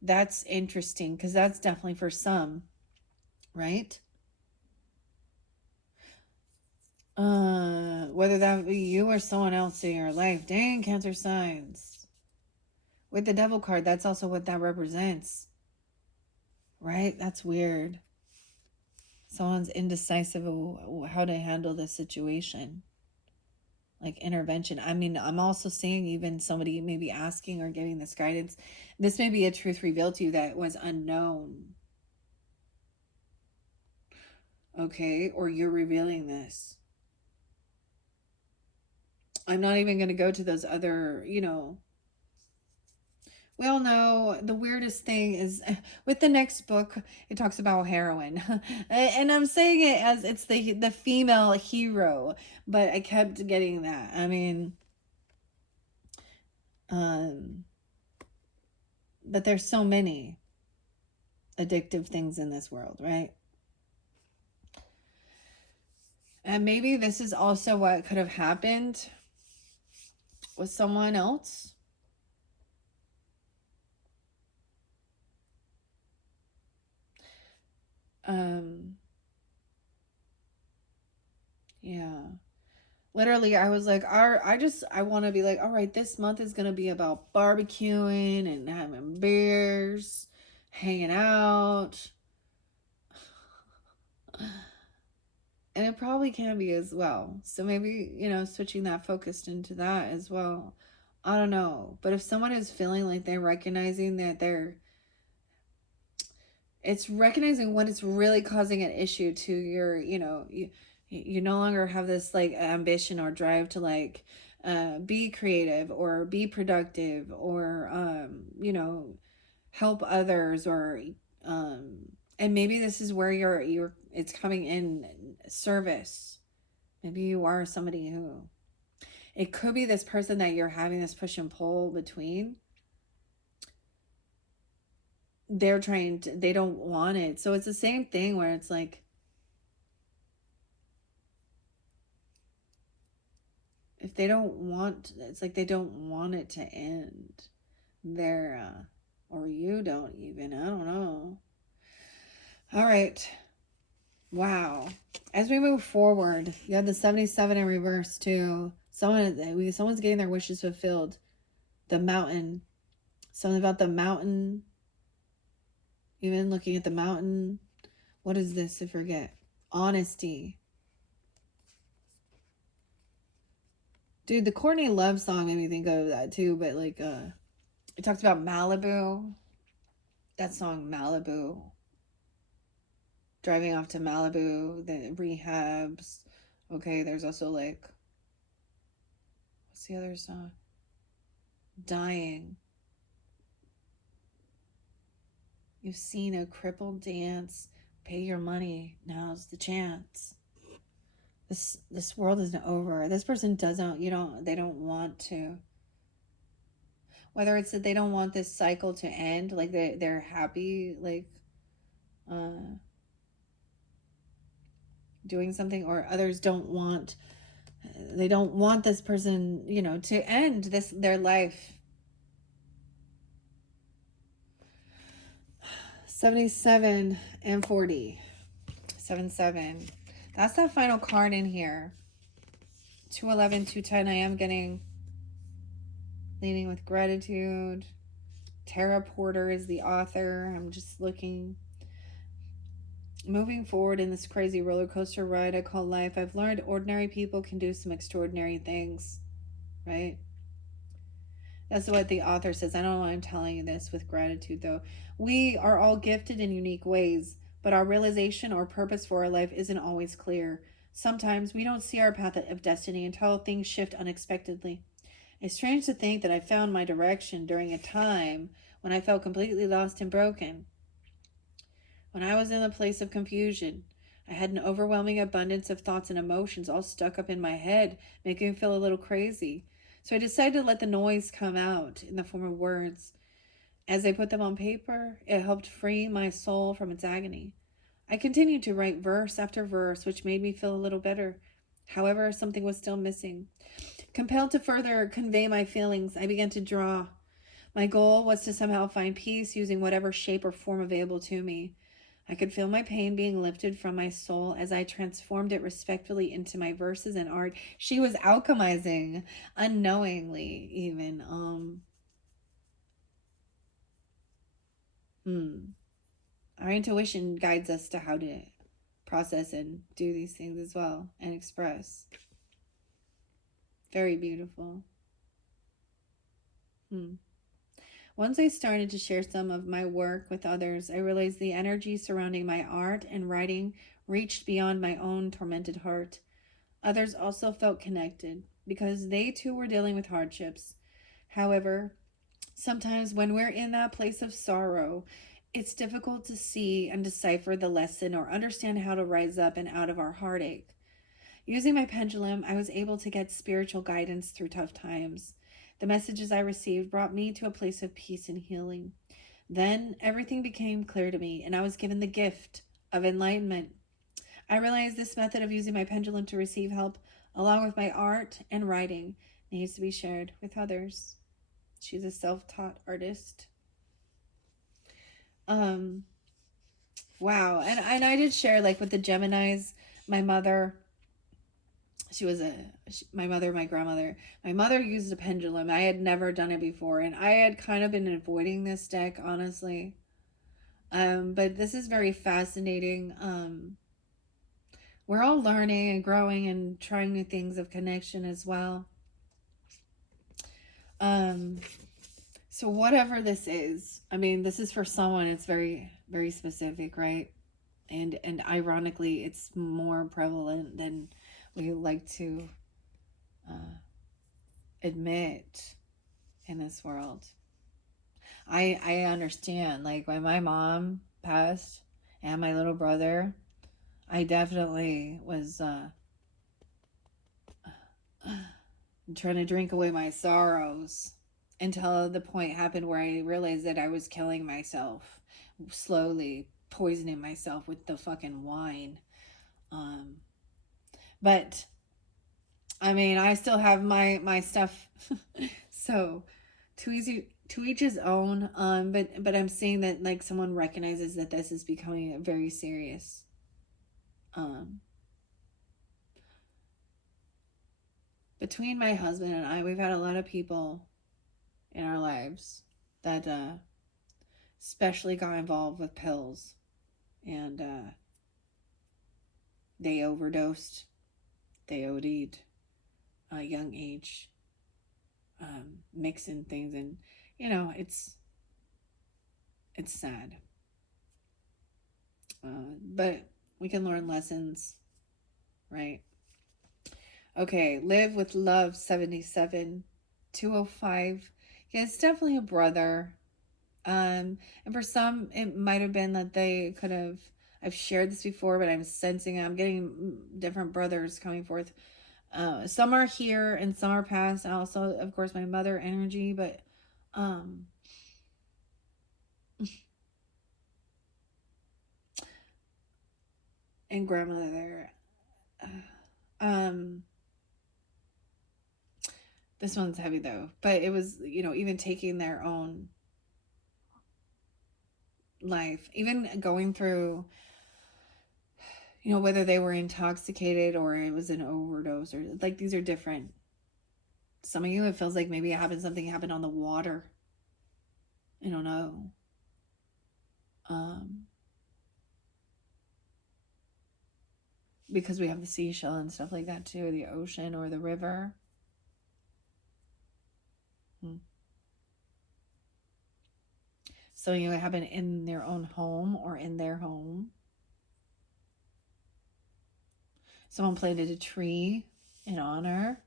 That's interesting because that's definitely for some, right? Whether that be you or someone else in your life. Dang, Cancer signs. With the Devil card, that's also what that represents. Right? That's weird. Someone's indecisive of how to handle this situation. Like intervention. I mean, I'm also seeing even somebody maybe asking or giving this guidance. This may be a truth revealed to you that was unknown. Okay? Or you're revealing this. I'm not even going to go to those other, we all know the weirdest thing is with the next book, it talks about heroin. And I'm saying it as it's the female hero, but I kept getting that. I mean, but there's so many addictive things in this world, right? And maybe this is also what could have happened with someone else. Yeah. Literally, I was like, I want to be like, all right, this month is going to be about barbecuing and having beers, hanging out. And it probably can be as well. So maybe, switching that focused into that as well. I don't know. But if someone is feeling like they're recognizing that it's recognizing when it's really causing an issue to your, you no longer have this like ambition or drive to like be creative or be productive or help others or and maybe this is where you're it's coming in service. Maybe you are somebody who it could be this person that you're having this push and pull between. They don't want it. So it's the same thing where it's like, if they don't want, it's like they don't want it to end. Or you don't even, I don't know. All right. Wow. As we move forward, you have the 77 in reverse too. Someone's getting their wishes fulfilled. The mountain. Something about the mountain. Even looking at the mountain. What is this? I forget. Honesty. Dude, the Courtney Love song made me think of that too, but like it talks about Malibu. That song Malibu. Driving off to Malibu, the rehabs. Okay, there's also like what's the other song? Dying. You've seen a crippled dance. Pay your money. Now's the chance. This world isn't over. This person they don't want to. Whether it's that they don't want this cycle to end, like they're happy, like doing something, or others don't want They don't want this person, you know, to end their life. 77 and 40. 7-7. That's that final card in here. 211, 210. I am getting leading with gratitude. Tara Porter is the author. I'm just looking. Moving forward in this crazy roller coaster ride I call life, I've learned ordinary people can do some extraordinary things, right? That's what the author says. I don't know why I'm telling you this with gratitude, though. We are all gifted in unique ways, but our realization or purpose for our life isn't always clear. Sometimes we don't see our path of destiny until things shift unexpectedly. It's strange to think that I found my direction during a time when I felt completely lost and broken. When I was in a place of confusion, I had an overwhelming abundance of thoughts and emotions all stuck up in my head, making me feel a little crazy. So I decided to let the noise come out in the form of words. As I put them on paper, it helped free my soul from its agony. I continued to write verse after verse, which made me feel a little better. However, something was still missing. Compelled to further convey my feelings, I began to draw. My goal was to somehow find peace using whatever shape or form available to me. I could feel my pain being lifted from my soul as I transformed it respectfully into my verses and art. She was alchemizing unknowingly, even. Our intuition guides us to how to process and do these things as well and express. Very beautiful. Once I started to share some of my work with others, I realized the energy surrounding my art and writing reached beyond my own tormented heart. Others also felt connected because they too were dealing with hardships. However, sometimes when we're in that place of sorrow, it's difficult to see and decipher the lesson or understand how to rise up and out of our heartache. Using my pendulum, I was able to get spiritual guidance through tough times. The messages I received brought me to a place of peace and healing. Then everything became clear to me, and I was given the gift of enlightenment. I realized this method of using my pendulum to receive help, along with my art and writing, needs to be shared with others. She's a self-taught artist. Wow. And I did share, like, with the Geminis, my mother, my mother, my grandmother. My mother used a pendulum. I had never done it before, and I had kind of been avoiding this deck, honestly. But this is very fascinating. We're all learning and growing and trying new things of connection as well. So whatever this is, I mean, this is for someone. It's very, very specific, right? And ironically, it's more prevalent than we like to admit in this world. I understand. Like when my mom passed and my little brother, I definitely was trying to drink away my sorrows until the point happened where I realized that I was killing myself, slowly poisoning myself with the fucking wine. But I mean, I still have my stuff. So to each his own. But I'm seeing that like someone recognizes that this is becoming very serious. Between my husband and I, we've had a lot of people in our lives that especially got involved with pills, and they overdosed, they OD'd at a young age, mixing things, and you know it's sad, but we can learn lessons, right? Okay, live with love 77 205. Yeah, it's definitely a brother. And for some, it might have been that they could have. I've shared this before, but I'm sensing I'm getting different brothers coming forth. Some are here and some are past, and also, of course, my mother energy, but um, and grandmother there. Um, This one's heavy though, but it was, even taking their own life, even going through, whether they were intoxicated or it was an overdose, or like, these are different. Some of you, it feels like maybe something happened on the water. I don't know. Because we have the seashell and stuff like that too, the ocean or the river. So it happened in their own home or in their home. Someone planted a tree in honor.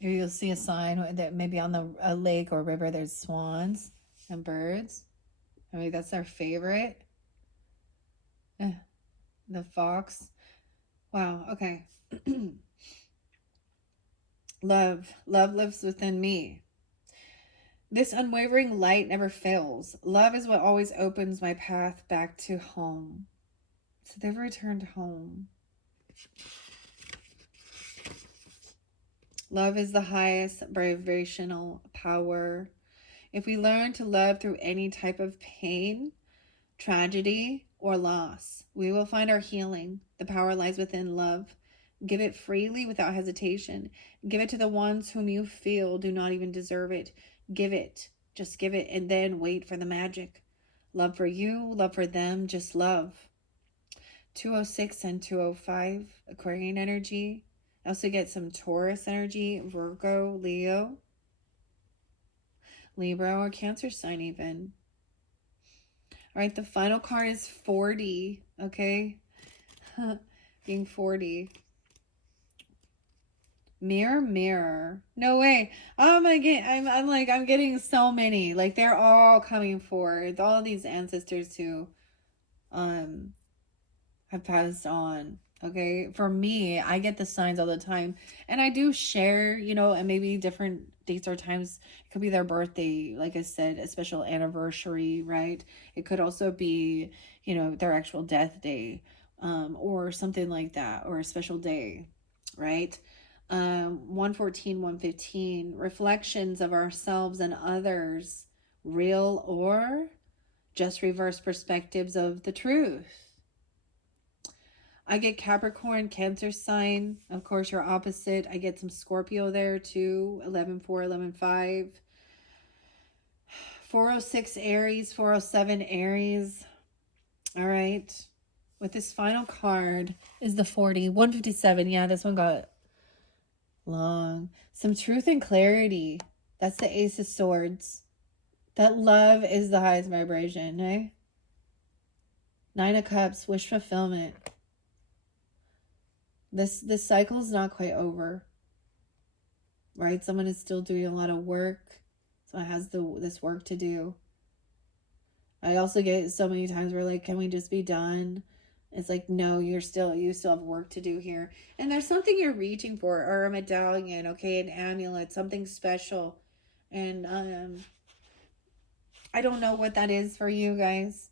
Maybe you'll see a sign that maybe on a lake or river there's swans and birds. Maybe that's their favorite. The fox. Wow, okay. Love lives within me. This unwavering light never fails. Love is what always opens my path back to home. So they've returned home. Love is the highest vibrational power. If we learn to love through any type of pain, tragedy, or loss, we will find our healing. The power lies within love. Give it freely without hesitation. Give it to the ones whom you feel do not even deserve it. Give it. Just give it, and then wait for the magic. Love for you, love for them, just love. 206 and 205, Aquarian energy. I also get some Taurus energy, Virgo, Leo, Libra, or Cancer sign even. All right, the final card is 40, okay? Being 40. Mirror, mirror. No way. Oh my god, I'm getting so many. Like, they're all coming forward. All of these ancestors who have passed on. Okay, for me, I get the signs all the time, and I do share, and maybe different dates or times. It could be their birthday, like I said, a special anniversary, right? It could also be, their actual death day, or something like that, or a special day, right? 114, 115, reflections of ourselves and others, real or just reverse perspectives of the truth. I get Capricorn, Cancer sign. Of course, your opposite. I get some Scorpio there too. 11-4, 11-5. 406 Aries, 407 Aries. All right. With this final card is the 40. 157. Yeah, this one got long. Some truth and clarity. That's the Ace of Swords. That love is the highest vibration, eh? 9 of Cups, wish fulfillment. This cycle is not quite over, right? Someone is still doing a lot of work. Someone has this work to do. I also get so many times where, like, can we just be done? It's like, no, you still have work to do here. And there's something you're reaching for, or a medallion, okay, an amulet, something special. And I don't know what that is for you guys.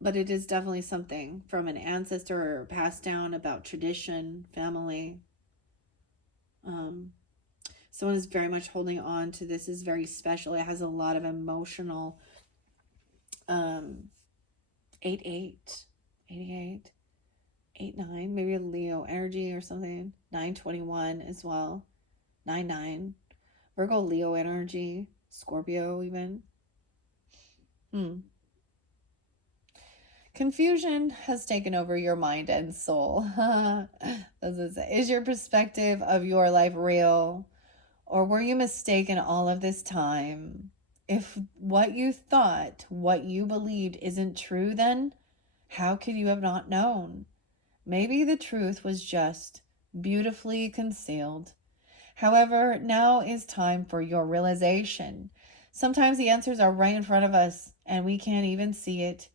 But it is definitely something from an ancestor or passed down about tradition, family. Someone is very much holding on to this. Is very special. It has a lot of emotional 88, 88, 89, maybe a Leo energy or something. 921 as well. 99. Virgo, Leo energy. Scorpio even. Confusion has taken over your mind and soul. Is your perspective of your life real? Or were you mistaken all of this time? If what you thought, what you believed isn't true, then how could you have not known? Maybe the truth was just beautifully concealed. However, now is time for your realization. Sometimes the answers are right in front of us and we can't even see it.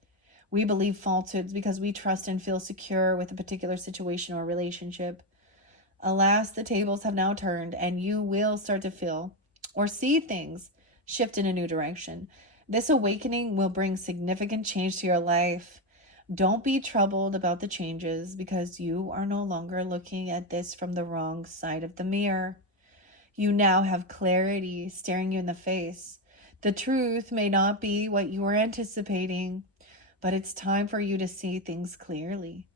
We believe falsehoods because we trust and feel secure with a particular situation or relationship. Alas, the tables have now turned and you will start to feel or see things shift in a new direction. This awakening will bring significant change to your life. Don't be troubled about the changes because you are no longer looking at this from the wrong side of the mirror. You now have clarity staring you in the face. The truth may not be what you were anticipating, but it's time for you to see things clearly.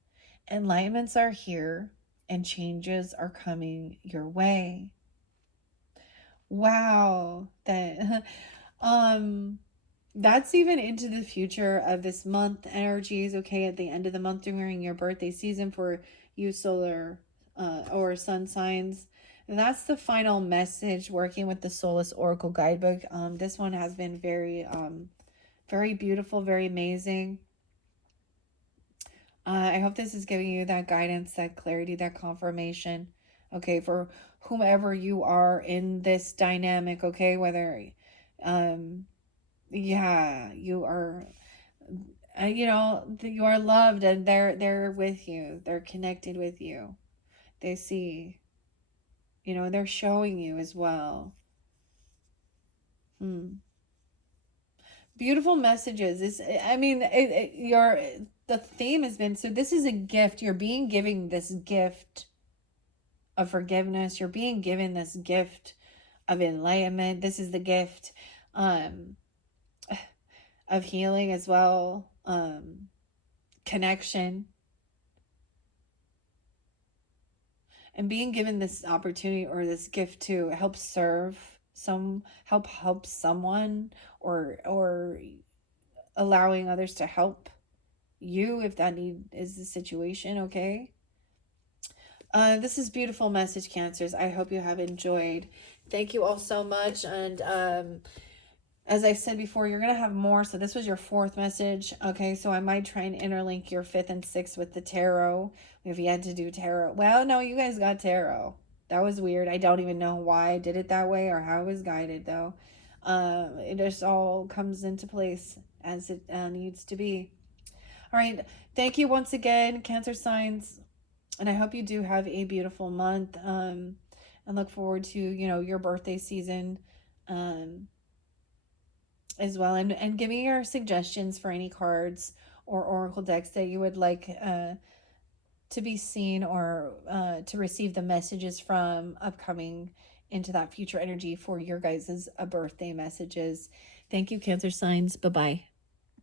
Enlightenments are here and changes are coming your way. Wow. Um that's even into the future of this month energies, okay, at the end of the month during your birthday season for you solar or sun signs. And that's the final message working with the Solace Oracle guidebook. This one has been very beautiful, very amazing. I hope this is giving you that guidance, that clarity, that confirmation, okay, for whomever you are in this dynamic, okay, whether, yeah, you are, you are loved and they're with you, they're connected with you, they see, they're showing you as well. Beautiful messages. The theme has been, so this is a gift. You're being given this gift of forgiveness. You're being given this gift of enlightenment. This is the gift um, of healing as well, connection, and being given this opportunity or this gift to help serve help someone, or allowing others to help you if that need is the situation, okay? This is beautiful message, Cancers. I hope you have enjoyed. Thank you all so much. And as I said before, you're going to have more. So this was your fourth message. Okay, so I might try and interlink your fifth and sixth with the tarot. We've yet to do tarot. Well, no, you guys got tarot. That was weird. I don't even know why I did it that way or how it was guided, though. It just all comes into place as it needs to be. All right. Thank you once again, Cancer signs. And I hope you do have a beautiful month, and look forward to, your birthday season as well. And give me your suggestions for any cards or oracle decks that you would like to be seen or to receive the messages from upcoming into that future energy for your guys' birthday messages. Thank you, Cancer signs. Bye-bye.